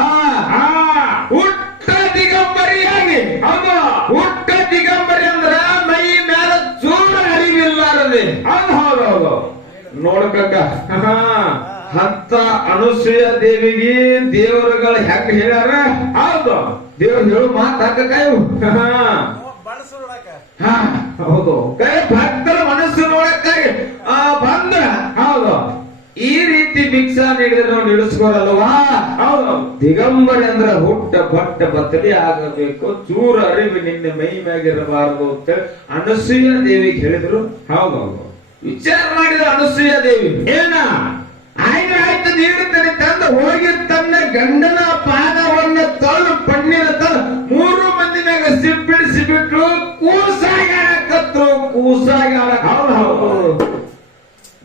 ಹುಟ್ಟ ದಿಗಂಬರಿಯಾಗಿ ಹೌದು ಹುಟ್ಟ ದಿಗಂಬರಿ ಅಂದ್ರ ಮೈ ಮ್ಯಾಲ ಚೂರ ಅರಿವಿಲ್ಲಾರದೆ ಹೌದು ಹೌದು ಹೌದು ನೋಡ್ಕಕ್ಕ ಅಂತ ಅನಸೂಯ ದೇವಿಗೆ ದೇವರುಗಳು ಹೆಂಗ ಹೇಳ್ಯಾರ ಹೌದು ದೇವ್ರು ಹೇಳು ಮಾತಾಕವು ಹೌದು ಕೈ ಭಕ್ತರ ಮನಸ್ಸು ನೋಡಕ್ಕಾಗಿ ಬಂದ್ರ ಹೌದು ಈ ರೀತಿ ಭಿಕ್ಷಾ ನೀಡಿದ್ರೆ ನಾವು ನಿಲ್ಲಿಸ್ಕೋರಲ್ವಾ ಹೌದು ದಿಗಂಬರಿ ಅಂದ್ರ ಹುಟ್ಟ ಬಟ್ಟ ಬತ್ತಲಿ ಆಗಬೇಕು ಚೂರ ಅರಿವಿ ನಿನ್ನೆ ಮೈ ಮ್ಯಾಗಿರಬಾರದು ಅಂತ ಅನಸೂಯ ದೇವಿಗೆ ಹೇಳಿದ್ರು ಹೌದು ಹೌದು ವಿಚಾರ ಮಾಡಿದ ಅನಸೂಯ ದೇವಿ ಏನ ಆಯ್ತು ನೀಡುತ್ತೇನೆ ತಂದು ಹೋಗಿ ತನ್ನ ಗಂಡನ ಪಾದವನ್ನ ತೊಳೆದು ಪಣ್ಣಿನ ತಂದು 3 ಮಂದಿ ಮ್ಯಾಗ ಸಿಬ್ಬಿಡಿಸಿ ಬಿಟ್ರು ಕೂಸಾಗಾಡಕತ್ರು ಹೌದು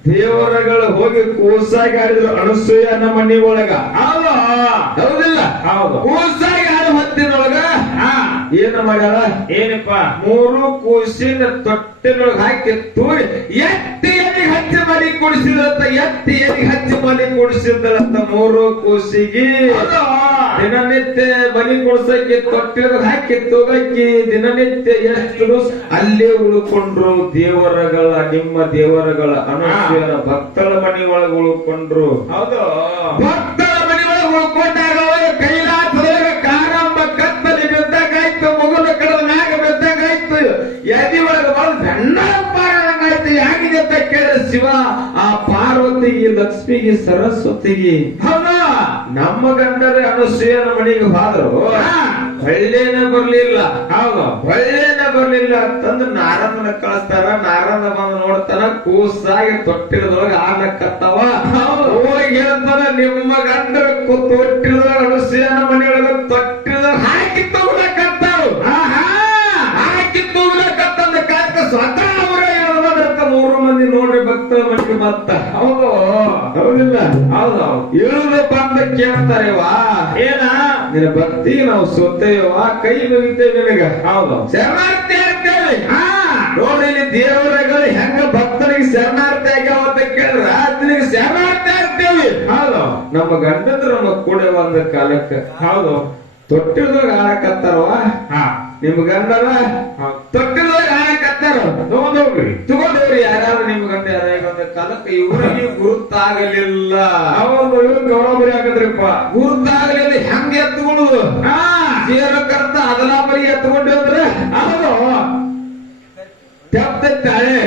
ದೇವರಗಳು ಹೋಗಿ ಕೂಸಾಗಾಡಿದ್ರು ಅನಸೂಯನ ಮನಿ ಒಳಗ ಹೌದಿಲ್ಲ ಹೌದು ಕೂಸಾಗಾಡ ಹೊತ್ತಿನೊಳಗ ಏನ ಮಾಡ್ಯಾಳ ಏನಪ್ಪ 3 ಕೂಸಿನ ತೊಟ್ಟಿನೊಳಗ ಹಾಕಿ ತೂರಿ ಎತ್ತಿ ಎಲ್ಲಿ ಹಚ್ಚಿ ಮಲಿ ಕುಡಿಸಿದಂತ ಎತ್ತಿ ಎಲ್ಲಿ ಹಚ್ಚಿ ಮಲಿ ಕುಡಿಸಿದಂತ 3 ಕೂಸಿಗೆ ದಿನನಿತ್ಯ ಬಲಿ ಕೊಡ್ಸಕ್ಕೆ ತೊಟ್ಟಿನೊಳಗ ಹಾಕಿ ತೂಗಕ್ಕಿ ದಿನನಿತ್ಯ ಎಷ್ಟು ಅಲ್ಲೇ ಉಳ್ಕೊಂಡ್ರು ದೇವರಗಳ ನಿಮ್ಮ ದೇವರಗಳ ಅನಸೂಯನ ಭಕ್ತರ ಮನಿ ಒಳಗ ಉಳ್ಕೊಂಡ್ರು ಹೌದು ಭಕ್ತರ ಮನಿ ಒಳಗ ಉಳ್ಕೊಂಡಾಗ ಕೈಲಾಸದೊಳಗ ಕಾರಂಬ ಕತ್ತಲಿ ಬಿದ್ದಾಗಾಯ್ತು ಮಗುನ ಕಡದ ಮ್ಯಾಗ ಬಿದ್ದಾಗಾಯ್ತು ಎದಿ ಒಳಗ ಬಹಳ ಗಣ್ಣ ಪಾರಾಯ್ತು ಯಾಗಿದೆ ಅಂತ ಕೇಳಿದ ಶಿವ ಆ ಪಾರ್ವತಿಗೆ ಲಕ್ಷ್ಮಿಗೆ ಸರಸ್ವತಿಗೆ ಹೌದು ನಮ್ಮ ಗಂಡರೇ ಅನಸೂಯನ ಮನೆಗೆ ಹೋದ್ರು ಒಳ್ಳೇನ ಬರ್ಲಿಲ್ಲ ಹೌದು ಒಳ್ಳೇನ ಬರ್ಲಿಲ್ಲ ಅಂತಂದು ನಾರದನ ಕಳಿಸ್ತಾರ ನಾರದ ಬಂದು ನೋಡ್ತಾನ ಕೂಸಾಗಿ ತೊಟ್ಟಿರದೊಳಗ ಆಡಕತ್ತವ ಹೋಗಿ ಹೇಳ್ತಾನ ನಿಮ್ಮ ಗಂಡರ ತೊಟ್ಟಿರದೊಳಗ ಅನಸೂಯನ ಮನೆಯೊಳಗ ತೊಟ್ಟಿರದೊಳಗ ಹಾಕಿ ತಗೊಳಕತ್ತಾವ ಹಾಕಿ ತಗೊಳಕತ್ತಂದ ಕಾಕ ಸ್ವತಃ ಅವರೇ ಹೇಳೋದ್ರಕ್ಕ 3 ಮಂದಿ ನೋಡ್ರಿ ಭಕ್ತರ ಮನೆಗೆ ಮತ್ತ ಹೌದು ಹೌದಿಲ್ಲ ಹೌದು ಇಳಿದ ಬಂದ ಕೇಳ್ತಾರೇವಾ ಏನ ನಿನ್ನ ಭಕ್ತಿ ನಾವು ಸೋತೇವ ಕೈ ಮುಗಿತೇವೆ ನಿನಗ ಹೌದು ಶರಣಾರ್ಥಿ ಆಗ್ತೇವೆ ನೋಡಿ ಇಲ್ಲಿ ದೇವರಗಳು ಹೆಂಗ ಭಕ್ತರಿಗೆ ಶರಣಾರ್ಥಿ ಆಗ್ಯಾವ ಅಂತ ಕೇಳಿದ್ರ ನಿನಗೆ ಶರಣಾರ್ಥಿ ಆಗ್ತೇವೆ ಹೌದು ನಮ್ಮ ಗಂಡಂದ್ರ ನಮ್ಮ ಕೂಡ ಒಂದ ಕಾಲಕ್ಕ ಹೌದು ತೊಟ್ಟಿಲ್ದಾಗ ಆಡಕತ್ತಾರವ ನಿಮ್ ಗಂಡರ ತೊಟ್ಟಿಲ್ದಾಗ ಆಡಕತ್ತಾರ ತಗೊಂಡೋಗ್ರಿ ಯಾರ್ಯಾರು ನಿಮ್ ಗಂಡ ಯಾರ್ಯಾರ ಒಂದ ಕಾಲಕ್ಕ ಇವ್ರಿಗೆ ಗುರುತಾಗಲಿಲ್ಲ ಹೌದು ಇವ್ರು ಗೌರವರಿ ಆಗದ್ರಿಪ್ಪ ಗುರುತಾಗಲಿಲ್ಲ ಹೆಂಗ ಎತ್ಕೊಳ್ಳುದು ಜೀವನ ಕರ್ತ ಅದಲಾಪರಿ ಎತ್ಕೊಂಡು ಅಂದ್ರೆ ಹೌದು ತೆಪ್ತಾಳೆ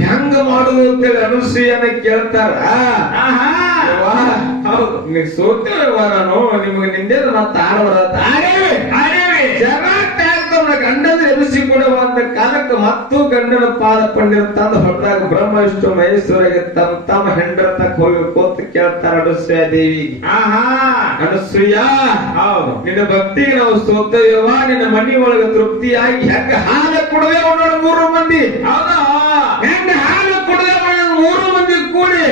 ಹೆಂಗ ಮಾಡುದು ಅಂತೇಳಿ ಅನಸೂಯನ ಕೇಳ್ತಾರ ಹೌದು. ನಿಮಗೆ ಸೋತೇವ ನಾನು ನಿಮಗೆ ನಿಂದೆ ಮತ್ತೆ ಆಡೇವಿ ಜನ ತಮ್ಮ ಗಂಡನ ಎಬ್ಬಿಸಿ ಕೊಡುವಂತ ಕಾಲಕ್ಕೆ ಮತ್ತು ಗಂಡನ ಪಾದ ಪಂಡಿರ ತಂದು ಹೊರದಾಗ ಬ್ರಹ್ಮ ವಿಷ್ಣು ಮಹೇಶ್ವರಿಗೆ ತಮ್ಮ ಹೆಂಡರ ತಕ್ಕ ಹೋಗಿ ಕೂತ್ ಕೇಳ್ತಾರ ಅನುಸೂಯ ದೇವಿ. ಅನುಸೂಯ, ಹೌದು. ನಿನ್ನ ಭಕ್ತಿಗೆ ನಾವು ಸೋತೇವ, ನಿನ್ನ ಮನಿ ಒಳಗೆ ತೃಪ್ತಿಯಾಗಿ ಹೆಂಗ ಹಾಲ ಕುಡದೆ ನೋಡ 3 ಮಂದಿ. ಹೌದಾ? ಹೆಂಗ ಹಾಲು ಕುಡದೆ 3 ಮಂದಿ ಕೂಡಿ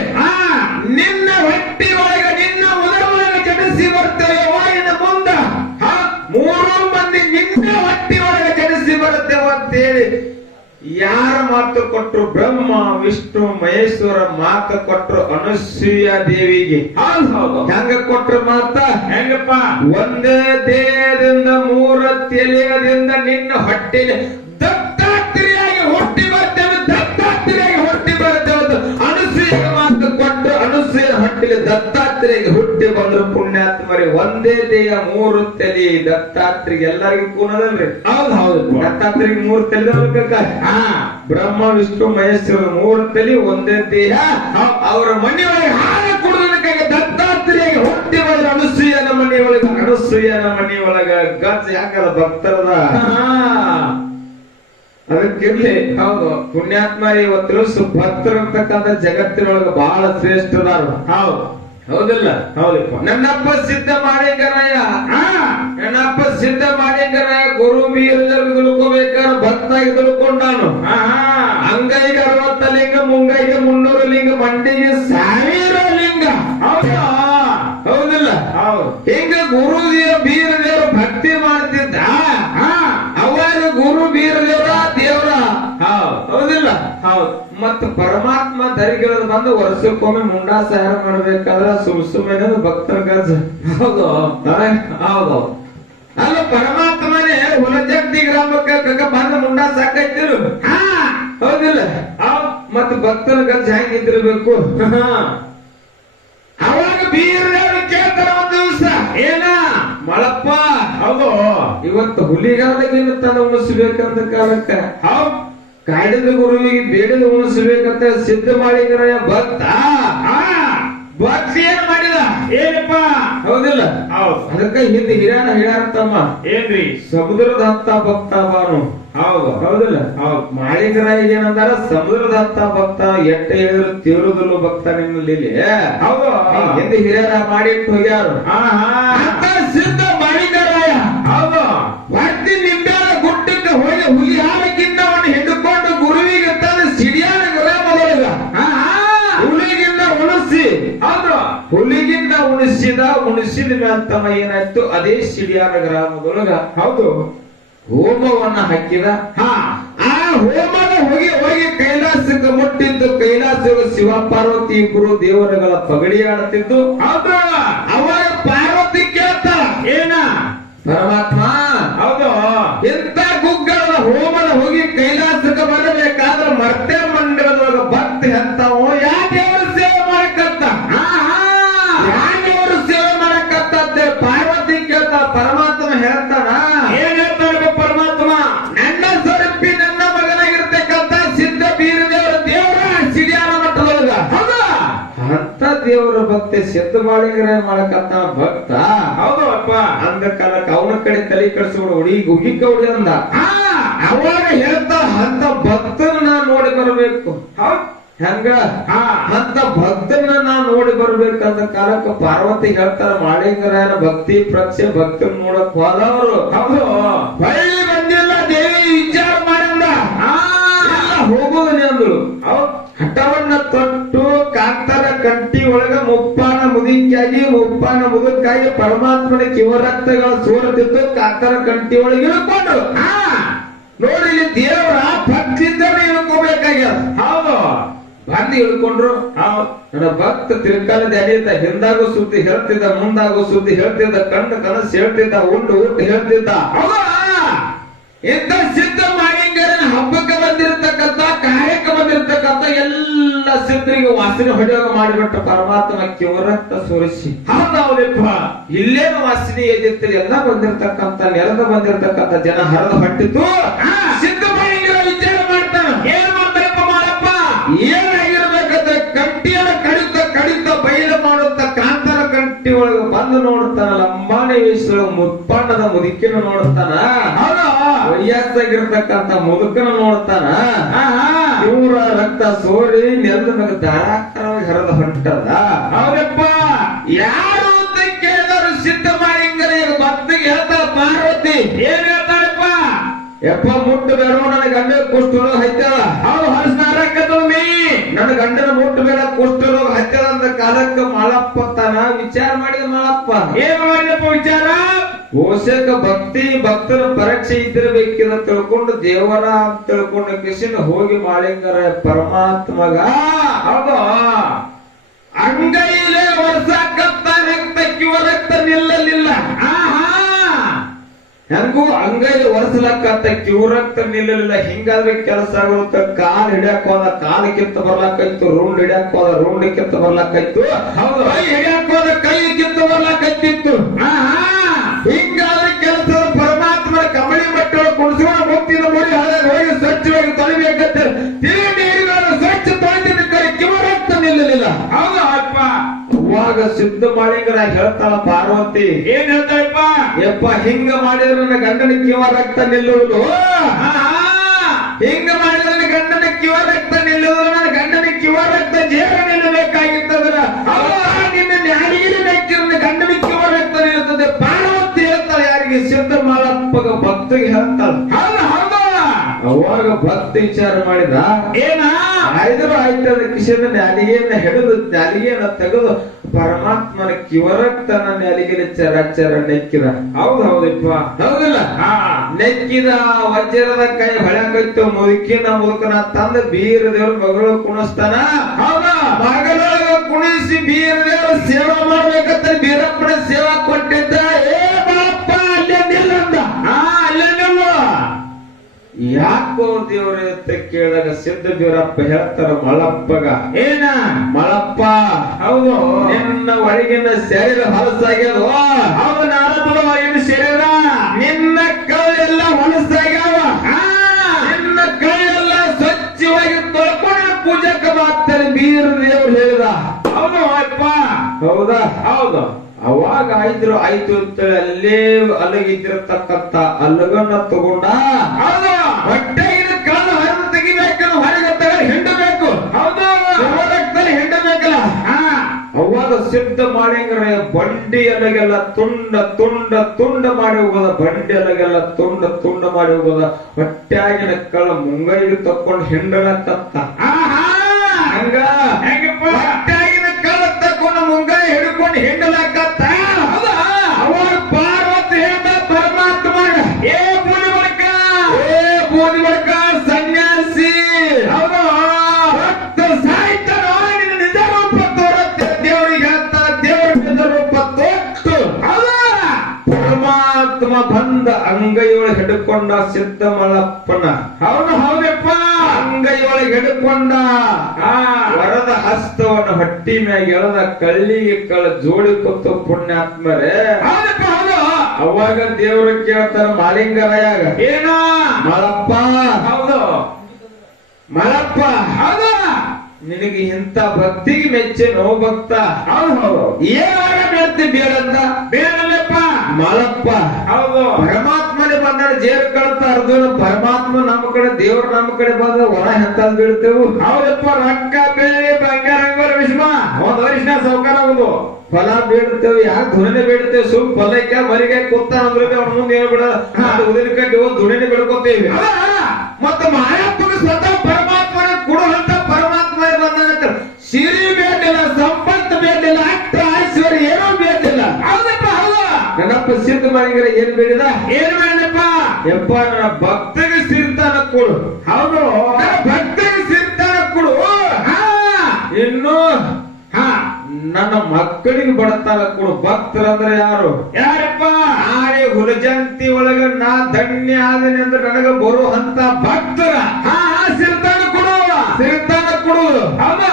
ನಿನ್ನ ಹೊಟ್ಟಿ ಒಳಗೆ ನಿನ್ನ ಉದರ ಒಳಗೆ ಜಡಿಸಿ ಬರ್ತೇವ ಇನ್ನು ಮುಂದ 3 ಮಂದಿ ನಿನ್ನ ಹೊಟ್ಟಿ ಒಳಗೆ ಜಡಿಸಿ ಬರ್ತೇವ ಅಂತೇಳಿ ಯಾರ ಮಾತು ಕೊಟ್ರು? ಬ್ರಹ್ಮ ವಿಷ್ಣು ಮಹೇಶ್ವರ ಮಾತು ಕೊಟ್ರು ಅನುಸೂಯ ದೇವಿಗೆ. ಹೌದು. ಹೆಂಗ ಕೊಟ್ರು ಮಾತ? ಹೆಂಗಪ್ಪ? ಒಂದೇ ದೇಹದಿಂದ 3 ತೆಲೆಯದಿಂದ ನಿನ್ನ ಹೊಟ್ಟೆಲಿ ದತ್ತಾತ್ರೇಯಾಗಿ ಹುಟ್ಟಿ ಬರ್ತೇವೆ, ದತ್ತಾತ್ರೇಯಾಗಿ ಹುಟ್ಟಿ ಬರ್ತೇವೆ ಅನುಸೂಯ ಮಾತು ಕೊಟ್ಟು ಅನುಸೂಯ ಹೊಟ್ಟೆಲಿ ದತ್ತಾತ್ರೇಯಾಗಿ ಹುಟ್ಟಿ ಬಂದ್ರು ಪುಣ್ಯಾತ್ಮರಿ. ಒಂದೇ ದೇಹ 3 ತಲೆ ದತ್ತಾತ್ರಿಗೆ ಎಲ್ಲರಿಗೂ ಕೂನದಲ್ರಿ. ಹೌದು. ದತ್ತಾತ್ರಿಗೆ 3 ತಲೆ ಬ್ರಹ್ಮ ವಿಷ್ಣು ಮಹೇಶ್ವರ 3 ತಲೆ ಒಂದೇ ದೇಹ. ಅವರ ಮನೆಯೊಳಗೆ ಹಾಲ ಕುಡಿದಕ್ಕಾಗಿ ದತ್ತಾತ್ರೇಯಾಗಿ ಹುಟ್ಟಿ ಬಂದ್ರು ಅನುಸೂಯನ ಮನೆಯೊಳಗೆ. ಅನುಸೂಯನ ಮನೆಯೊಳಗ ಗಜ ಯಾಕಲ್ಲ ಭಕ್ತರದ ಅದಕ್ಕಿರ್ಲಿ. ಹೌದು, ಪುಣ್ಯಾತ್ಮ ಇವತ್ತು ಭಕ್ತರಿರ್ತಕ್ಕಂಥ ಜಗತ್ತಿನೊಳಗೆ ಬಹಳ ಶ್ರೇಷ್ಠದಾರು. ಹೌದಿಲ್ಲ? ಹೌದಪ್ಪ. ನನ್ನಪ್ಪ ಸಿದ್ಧ ಮಾಡಿಂಗರಾಯ, ನನ್ನಪ್ಪ ಸಿದ್ಧ ಮಾಡಿಂಗರಾಯ ಗುರು ಬೀರದಲ್ಲಿ ತಿಳ್ಕೋಬೇಕಾದ್ರೆ ಭಕ್ತಾಗಿ ತಿಳ್ಕೊಂಡಾನು. ಅಂಗೈಗೆ 60 ಲಿಂಗ, ಮುಂಗೈಗೆ 300 ಲಿಂಗ, ಮಂಡಿಗೆ 1000 ಲಿಂಗ. ಹೌದಿಲ್ಲ? ಹಿಂಗ ಗುರು ಬೀರದೇವರು ಭಕ್ತಿ ಮಾಡ್ತಿದ್ದ. ಅವಾಗ ಗುರು ಬೀರದೇವರ ದೇವರ. ಹೌದಿಲ್ಲ? ಮತ್ತ ಪರಮಾತ್ಮ ದರಿಗಿಳಿದು ಬಂದು ವರ್ಷಕ್ಕೊಮ್ಮೆ ಮುಂಡಾಸಾರ ಮಾಡ್ಬೇಕಾದ್ರ ಸುಮ್ಮನೆ ಭಕ್ತರ ಗಜ. ಹೌದು. ಅಲ್ಲ ಪರಮಾತ್ಮನೇ ಹುಲಜಗ್ತಿ ಗ್ರಾಮಕ್ಕೆ ಬಂದ ಮುಂಡಾಸ ಹಾಕೈತಿರು. ಹೌದಿಲ್ಲ? ಮತ್ತ ಭಕ್ತರ ಗಜ ಹೆಂಗಿದ್ದಿರ್ಬೇಕು? ಅವಾಗ ಬೀರದೇವರು ಕೇಳ್ತಾರ ಒಂದು ದಿವಸ, ಏನ ಮಳಪ್ಪ? ಹೌದು. ಇವತ್ತು ಹುಲಿಗಾಲಗೇನು ತನ್ನ ಉಣಿಸ್ಬೇಕಂದ ಕಾಲಕ್ಕ ಕಾಡಿದ ಗುರುವಿಗೆ ಬೇಡದ ಉಣಿಸ್ಬೇಕಂತ ಸಿದ್ಧ ಮಾಡಿದ್ರಾಯ ಭಕ್ತ ಭಕ್ತಿ ಏನ್ ಮಾಡಿದ? ಏನಪ್ಪ? ಹೌದಿಲ್ಲ? ಅದಕ್ಕ ಹಿಂದೆ ಹಿರಿಯನ ಹೇಳ್ಯಾರತ್ತಮ್ಮ, ಏನ್ರಿ? ಸಮುದ್ರದ ಹತ್ತ ಭಕ್ತ ಬಾನು. ಹೌದಿಲ್ಲ? ಮಾಳಿಗರಾಯ ಏನಂದಾರ? ಸಮುದ್ರದ ಹತ್ತ ಭಕ್ತ ಎಟ್ಟ ಹೇಳಿದ್ರು ತೀರುದಿಲ್ಲ ಭಕ್ತ ನಿಮ್ಮಲ್ಲಿ. ಹೌದು. ಹಿಂದೆ ಹಿರಿಯರ ಮಾಡಿಟ್ಟು ಹೋಗ್ಯಾರು. ಸಿದ್ಧ ಮಾಳಿಗರಾಯ ಹೌದು ಭಕ್ತಿ ನಿಂಬೆಳ ಗುಡ್ಡಕ್ಕೆ ಹೋಗಿ ಹುಲಿ ಹಾಲಕ್ಕಿಂತ ಅವನು ಹಿಡ್ಕೊಂಡು ಗುರುವಿಗೆ ತಂದು ಸಿಡಿಯಾನ ಗ್ರಾಮದೊಳಗ ಹುಲಿಗಿಂದ ಉಣಿಸಿ. ಹೌದು. ಹುಲಿಗಿಂದ ಉಣಿಸಿದ ಮೇಲ್ತಮ್ಮ ಏನಾಯ್ತು? ಅದೇ ಸಿಡಿಯಾನ ಗ್ರಾಮದೊಳಗ ಹೌದು ಹೋಮವನ್ನ ಹಾಕಿದ. ಆ ಹೋಮದ ಹೋಗಿ ಕೈಲಾಸಕ್ಕೆ ಮುಟ್ಟಿದ್ದು. ಕೈಲಾಸದ ಶಿವ ಪಾರ್ವತಿ ಇಬ್ರು ದೇವರುಗಳ ಪಗಡಿ ಆಡ್ತಿದ್ದು. ಹೌದು. ಅವಾಗ ಪಾರ್ವತಿ ಕೇಳ್ತಾರ, ಏನ ಪರಮಾತ್ಮ? ಹೌದು. ಎಂತ ಗುಗ್ಗಳ ಹೋಮದ ಹೋಗಿ ಕೈಲಾಸಕ್ಕೆ ಬರಬೇಕಾದ್ರೆ ಮರ್ತ್ಯ ಮಂಡಲದೊಳಗ ಭಕ್ತಿ ಅಂತಾವು ಯಾ ದೇವರ ಸೇವೆ ಮಾಡಕತ್ತ? ಯಾ ದೇವರ ಸೇವೆ ಮಾಡಕತ್ತ ಅಂತ ಪಾರ್ವತಿ ಕೇಳ್ತಾರ. ಪರಮಾತ್ಮ ಹೇಳ್ತಾನ, ಏನ್ ಹೇಳ್ತಾರ ಪರಮಾತ್ಮ? ನನ್ನ ಸ್ವರೂಪಿ ನನ್ನ ಮಗನಾಗಿರ್ತಕ್ಕಂಥ ಸಿದ್ಧ ಬೀರದೇವರ ದೇವರ ಸಿಡಿಯಾನ ಮಟ್ಟದೊಳಗ. ಹೌದಾ? ಅಂತ ದೇವರ ಭಕ್ತಿ ಸಿದ್ಧ ಮಾಡಿದ್ರೆ ಮಾಡಕತ್ತ ಭಕ್ತ. ಹೌದು ಅಪ್ಪ. ಅಂದ ಕಾಲಕ್ಕೆ ಅವನ ಕಡೆ ತಲೆ ಕಡಿಸ್ಬಿಡು, ಹುಗಿ ಕೌಡಿ ಅಂದ. ಅವಾಗ ಹೇಳ್ತಾ ಅಂತ ಭಕ್ತನ ನೋಡಿ ಬರಬೇಕು. ಹೆಂಗ? ಅಂತ ಭಕ್ತನ ನೋಡಿ ಬರ್ಬೇಕಂದ ಕಾಲಕ್ಕೆ ಪಾರ್ವತಿ ಹೇಳ್ತಾರ, ಮಾಳಿಂಗರಾಯನ ಭಕ್ತಿ ಪ್ರಕ್ಷೆ ಭಕ್ತನ ನೋಡಕ್ ಹೋದವರು. ಹೌದು. ಬಳ್ಳಿ ಬಂದಿಲ್ಲ ದೇವಿ ವಿಚಾರ ಮಾಡಿಂದ ಹೋಗುವನೆ ಅಂದ್ರು. ಹಠವನ್ನ ತೊಟ್ಟು ಕಾಂತರ ಕಂಟಿ ಒಳಗ ಮುಪ್ಪಾನ ಮುದುಕಾಗಿ ಪರಮಾತ್ಮನ ಕಿವರಕ್ತಗಳ ಸೋರತಿದ್ದು ಕಾಂತರ ಕಂಟಿ ಒಳಗೆ ಇಳ್ಕೊಂಡ್ರು. ನೋಡಿ ದೇವರ ಭಕ್ತಿಯಿಂದಲೇ ಇಳ್ಕೋಬೇಕಾಗ್ಯದ. ಹೌದು. ಬಂದು ಇಳ್ಕೊಂಡ್ರು. ನನ್ನ ಭಕ್ತ ತಿರುಕಾಲದ ಅಡಿಯುತ್ತ ಹಿಂದಾಗೂ ಸುದ್ದಿ ಹೇಳ್ತಿದ್ದ, ಮುಂದಾಗೂ ಸುದ್ದಿ ಹೇಳ್ತಿದ್ದ, ಕಣ್ಣು ಕನಸು ಹೇಳ್ತಿದ್ದ, ಉಂಡು ಹೇಳ್ತಿದ್ದ. ಇಂಥ ಸಿದ್ಧ ಮಾಳಿಂಗರನ ಹಬ್ಬಕ್ಕೆ ಬಂದಿರತಕ್ಕಂಥ ಕಾರ್ಯಕ್ಕೆ ಬಂದಿರತಕ್ಕಂಥ ಎಲ್ಲ ಸಿದ್ಧರಿಗೆ ವಾಸನೆ ಹೊಡೆಯೋಗ ಮಾಡಿಬಿಟ್ಟ ಪರಮಾತ್ಮ ಕಿವರಕ್ತ ಸೋರಿಸಿ. ಹೌದಪ್ಪ. ಇಲ್ಲೇನು ವಾಸನೆ ಎದ್ದಿತ್ತು? ಎಲ್ಲ ಬಂದಿರತಕ್ಕಂಥ ನೆಲದ ಬಂದಿರತಕ್ಕಂಥ ಜನ ಹರಿದು ಹೊಟ್ಟಿತ್ತು. ಸಿದ್ಧ ಮಾಳಿಂಗರ ವಿಚಾರ ಮಾಡ್ತಾನ, ಏನ್ ಮಾಡ್ತಾರಪ್ಪ ಮಾಡಪ್ಪ? ಏನಾಗಿರ್ಬೇಕಂದ್ರೆ ಕಂಟಿಯನ್ನು ಕಡಿತ ಬಯಲು ಮಾಡುತ್ತ ಕಾಂತರ ಬಂದು ನೋಡ್ತಾನ ಲಂಬಾಣಿ ವೇಷದೊಳಗ ಮುತ್ಪಾಂಡದ ಮುದುಕಿನ ನೋಡ್ತಾನ. ಹೌದು ವಯಸ್ಸಾಗಿರ್ತಕ್ಕಂತ ಮುದುಕನ ನೋಡ್ತಾನ. ಇವರ ರಕ್ತ ಸೋರಿ ನೆಲದ ಮ್ಯಾಗ ಧಾರಾಕಾರವಾಗಿ ಹರಿದು ಹೊಂಟದ. ಹೌದಪ್ಪ. ಯಾರು ಅಂತ ಕೇಳಿದವರು ಸಿದ್ಧ ಮಾಡಿಂಗರ ಭಕ್ತಿಗೆ ಹೇಳ್ತಾರ ಪಾರ್ವತಿ. ಏನ್ ಹೇಳ್ತಾರಪ್ಪ? ಯಪ್ಪ ಮುಟ್ಟು ಬೇಡ, ನನ್ನ ಗಂಡ ಕುಷ್ಠರೋಗ ಹತ್ಯದ. ಅವ್ರು ಹೊರಸ್ನಾರಕ್ಕದೊಮ್ಮೆ ನನ್ನ ಗಂಡನ ಮುಟ್ಟು ಬೇಡ, ಕುಷ್ಠರೋಗ ಹತ್ಯದ ಅಂತ ಕಾಲಕ್ಕೆ ಮಾಳಪ್ಪ ತಾನ ವಿಚಾರ ಮಾಡಿದ. ಮಾಳಪ್ಪ ಏನ್ ಮಾಡಿದಪ್ಪ ವಿಚಾರ? ಓಸಕ ಭಕ್ತಿ ಭಕ್ತರ ಪರೀಕ್ಷೆ ಇದ್ದಿರಬೇಕಿದ ತಿಳ್ಕೊಂಡು ದೇವರ ಅಂತ ತಿಳ್ಕೊಂಡು ಕಿಸಿನ ಹೋಗಿ ಮಾಳಿಂಗರ ಪರಮಾತ್ಮಗ ಹೌದು ಅಂಗೈಲೇ ವರ್ಷಕ್ಕತ್ತ ರಕ್ತ ಕಿವ ರಕ್ತ ನಿಲ್ಲಲಿಲ್ಲ. ಹೆಂಗೂ ಅಂಗೈಲಿ ಒರೆಸಲಕ್ಕತ್ತ ಕಿವ ರಕ್ತ ನಿಲ್ಲಲಿಲ್ಲ. ಹಿಂಗಾದ್ರೆ ಕೆಲಸ ಆಗುತ್ತೆ. ಕಾಲ್ ಹಿಡಿಯಕ್ ಹೋದ ಕಾಲ ಕಿತ್ತ ಬರ್ಲಾಕೈತು, ರೂಂಡ್ ಹಿಡಿಯಕ್ ಹೋದ ರೂಂಡ್ ಕಿತ್ತ ಬರ್ಲಾಕೈತು, ಹೌದು ಕೈ ಹಿಡಿಯಕ್ ಹೋದ ಕೈ ಕಿತ್ತ ಬರ್ಲಾಕೈತಿತ್ತು. ಹಿಂಗಾದ್ರೆ ಕೆಲಸ ಪರಮಾತ್ಮನ ಕಮಳಿ ಮಟ್ಟಗಳ ಕುಣಿಸೋಣ ಮುಕ್ತಿನ ಮುಡಿ ಹಳೆದ ಹೋಗಿ ಸ್ವಚ್ಛವಾಗಿ ತೊಳಿಬೇಕಂತ ತಿರುಗಿ ನೀರುಗಳನ್ನು ಸ್ವಚ್ಛ ತೊಳೆದಿದ್ದ ಕರೆ ಕಿವ ರಕ್ತ ನಿಲ್ಲಲಿಲ್ಲ. ಹೌದು ಅಪ್ಪ. ಅವಾಗ ಸಿದ್ಧ ಮಾಳಿಂಗರ ಹೇಳ್ತಾಳ ಪಾರ್ವತಿ. ಏನ್ ಹೇಳ್ತಾರಪ್ಪ? ಯಪ್ಪ ಹಿಂಗ ಮಾಡಿದ್ರೆ ನನ್ನ ಗಂಡನ ಕಿವ ರಕ್ತ ನಿಲ್ಲುವುದು, ಹಿಂಗ ಮಾಡಿದ್ರೆ ನನ್ನ ಗಂಡನ ಕಿವ ರಕ್ತ ನಿಲ್ಲುವುದು, ನನ್ನ ಗಂಡನ ಕಿವ ರಕ್ತ ಜೇರ ನಿಲ್ಲಬೇಕಾಗಿತ್ತಂದ್ರ ನಿನ್ನ ನ್ಯಾಯಿಗೆ ನನ್ನ ಗಂಡನ ಕಿವ ರಕ್ತ ನಿಲ್ಲುತ್ತದೆ. ಪಾರ್ವತಿ ಹೇಳ್ತಾಳೆ ಯಾರಿಗೆ? ಸಿದ್ಧ ಮಾಳಪ್ಪಗ ಭಕ್ತಿಗೆ ಹೇಳ್ತಾಳ. ಹೌದು ಹೌದು. ಅವಾಗ ಭಕ್ತಿ ವಿಚಾರ ಮಾಡಿದ. ಏನ ಆಯ್ದರು ಆಯ್ತದ ಕಿಶನ ನ್ಯಾಲಿಗೆಯನ್ನ ಹಿಡಿದು ನ್ಯಾಲಿಗೆಯನ್ನ ತೆಗೆದು ಪರಮಾತ್ಮನ ಕಿವರಕ್ತನ ನ್ಯಾಲಿಗೆಯಲ್ಲಿ ಚರ ಚರ ನೆಕ್ಕಿದ. ಹೌದು ಹೌದಪ್ಪ. ಹೌದಿಲ್ಲ? ನೆಕ್ಕಿದ ವಜ್ರದ ಕೈ ಹೊಳಕೈತು. ಮುದುಕನ ತಂದ ಬೀರ ದೇವ್ರ ಮಗಳು ಕುಣಿಸ್ತಾನ. ಹೌದಾ? ಮಗಳೊಳಗ ಕುಣಿಸಿ ಬೀರ ದೇವ್ರ ಸೇವಾ ಮಾಡ್ಬೇಕಂತ ಬೀರಪ್ಪನ ಸೇವಾ ಕೊಟ್ಟಿದ್ದ. ಏ ಬಾಪ್ಪ ಅಲ್ಲೇ ನಿಲ್ಲಂದ. ಅಲ್ಲೇ ನಿಲ್ಲು. ಯಾಕೋ ದೇವ್ರ ಅಂತ ಕೇಳಿದಾಗ ಸಿದ್ಧ ಬೀರಪ್ಪ ಹೇಳ್ತಾರ ಮಳಪ್ಪಗ. ಏನ? ಮಳಪ್ಪ ಹೌದು ನಿನ್ನ ಒಳಗಿನ ಶರೀರ ಹೊಲಸಾಗ್ಯದ. ಹೌದು ನಾರದರ ಒಳಗಿನ ಶರೀರ. ನಿನ್ನ ಕೈಯೆಲ್ಲ ಹೊಲಸಾಗ್ಯಾವ. ನಿನ್ನ ಕೈಯೆಲ್ಲ ಸ್ವಚ್ಛವಾಗಿ ತೊಳ್ಕೊಂಡು ಪೂಜಕ ಮಾಡ್ತಾರೆ ಬೀರ ದೇವ್ರು ಹೇಳಿದ. ಹೌದು ಅಪ್ಪ. ಹೌದಾ? ಹೌದು. ಅವಾಗ ಆಯ್ತು ಅಂತ ಅಲ್ಲೇ ಅಲಗಿದ್ದಿರತಕ್ಕಂತ ಅಲ್ಲಗನ್ನ ತಗೊಂಡ. ಹೌದು. ಹೊಟ್ಟೆಗಿನ ಕಾಲು ಹರಿದು ತೆಗಿಬೇಕಲ್ಲ, ಹೊರಗೆ ತಗೊಂಡು ಹಿಂಡಬೇಕು. ಹೌದು. ರಕ್ತದಲ್ಲಿ ಹಿಂಡಬೇಕಲ್ಲ. ಅವಾಗ ಸಿದ್ಧ ಮಾಳಿಂಗರ ಬಂಡಿ ಅಲಗೆಲ್ಲ ತುಂಡ ತುಂಡ ತುಂಡ ಮಾಡಿ ಹೋಗೋದ. ಬಂಡಿ ಅಲಗೆಲ್ಲ ತುಂಡ ತುಂಡ ಮಾಡಿ ಹೋಗೋದ. ಹೊಟ್ಟೆಗಿನ ಕಳ್ಳ ಮುಂಗೈಗೆ ತಕೊಂಡು ಹಿಂಡಲಕ್ಕಂತ. ಹಂಗ ಹೆಂಗಪ್ಪ? ಹೊಟ್ಟೆಗಿನ ಕಳ್ಳ ತಕೊಂಡು ಮುಂಗೈ ಹಿಡ್ಕೊಂಡು ಹಿಂಡಲಕ್ಕಂತ. ಅವಾಗ ಪಾರ್ವತಿ ಹೇಳ್ದ ಪರಮಾತ್ಮ, ಏ ಪೂಜೆ ಬಳಿಕ, ಏ ಬೂದಿ ಬಳಿಕ ಸನ್ಯಾಸಿ. ಹೌದು ರಕ್ತ ಸಾಯ್ತಾನ ನಿನ್ನ ನಿಜ ರೂಪ ತೋರತ್ತೆ ದೇವರಿಗೆ ಹೇಳ್ತಾರ. ದೇವರ ನಿಜ ರೂಪ ತೋಟ್ಟು. ಪರಮಾತ್ಮ ಬಂದ ಅಂಗೈಯೊಳಗೆ ಹಿಡ್ಕೊಂಡ ಸಿದ್ಧ ಮಳಪ್ಪನ. ಹೌದು ಹೌದಪ್ಪ. ಅಂಗೈಯೊಳಗೆ ಹಿಡ್ಕೊಂಡ ವರದ ಹಸ್ತವನ್ನ ಹೊಟ್ಟಿ ಮ್ಯಾಗ ಎಳೆದ ಕಳ್ಳಿಗೆ ಕಳ್ಳ ಜೋಡಿ ಕೊತ್ತು ಪುಣ್ಯಾತ್ಮರೇ. ಹೌದಪ್ಪ. ಹೌದು. ಅವಾಗ ದೇವ್ರ ಕೇಳ್ತಾರ ಮಾಲಿಂಗರಾಯಾಗ. ಏನ? ಮಳಪ್ಪ. ಹೌದು ಮಳಪ್ಪ. ಹೌದು. ನಿನಗೆ ಇಂಥ ಭಕ್ತಿಗೆ ಮೆಚ್ಚೇನೋ ಭಕ್ತ. ಹೌದು ಹೌದು. ಏನಾರ ಬೇಡ್ತಿ ಬೇಡಂದ ಬೇಡಲ್ಲಪ್ಪ. ಮಳಪ್ಪ. ಹೌದು. ಪರಮಾತ್ಮನೇ ಬಂದ ಜೇರ್ ಕಳ್ತ ಅರ್ಜುನ. ಪರಮಾತ್ಮ ನಮ್ಮ ಕಡೆ ದೇವ್ರ ನಮ್ಮ ಕಡೆ ಬಂದ ಹೊರ ಎಂತ ಬೀಳ್ತೇವು. ಹೌದಪ್ಪ. ರೊಕ್ಕ ಬೆಳ್ಳಿ ಬಂಗಾರ ಅಂಗೋರ ವಿಶ್ವ ಒಂದ್ ವರ್ಷ ಸೌಕಾರ ಆಗುದು. ಫಲ ಬೇಡ್ತೇವೆ. ಯಾಕೆ ಧುಣನೆ ಬೇಡ್ತೇವೆ? ಸುಮ್ ಫಲಕ್ಕೆ ಮರಿಗೆ ಕೂತ ಅಂದ್ರೆ ಅವ್ನ ಮುಂದೆ ಏನು ಬಿಡ ಉದಿನ ಕಟ್ಟಿ ಹೋದ್ ಧುಣನೆ ಬೇಡ್ಕೋತೇವಿ. ಮತ್ತ ಮಾಯಪ್ಪನ ಸ್ವತಃ ಪರಮಾತ್ಮನ ಕೊಡುವಂತ ಪರಮಾತ್ಮ ಬಂದ. ಸಿರಿ ಬೇಡಿಲ್ಲ, ಸಂಪತ್ತು ಬೇಡಿಲ್ಲ, ಅಷ್ಟ ಐಶ್ವರ್ಯ ಏನೋ ಬೇಡಿಲ್ಲ. ಹೌದಪ್ಪ. ಹೌದು. ನನ್ನಪ್ಪ ಸಿದ್ಧ ಮಾಡಿದ್ರೆ ಏನ್ ಬೇಡಿದ? ಏನ್ ಬೇಡಪ್ಪ? ಯಪ್ಪ ನನ್ನ ಭಕ್ತಿಗೆ ಸಿರ್ತಾನ ಕೊಡು. ಹೌದು. ನನ್ನ ಭಕ್ತಿಗೆ ಸಿರ್ತಾನ ಕೊಡು. ಇನ್ನು ನನ್ನ ಮಕ್ಕಳಿಗೆ ಬಡತಾನ ಕೊಡು. ಭಕ್ತರಂದ್ರೆ ಯಾರು? ಯಾರಪ್ಪ? ಆರೆ ಹುಲಜಂತಿ ಒಳಗ ನಾ ಧನ್ಯ ಆದನೆ ಅಂದ್ರೆ ನನಗ ಬರುವಂತ ಭಕ್ತರ ಸಿರ್ತಾನ ಕೊಡು. ಸಿರ್ತಾನ ಕೊಡು. ಹೌದಾ?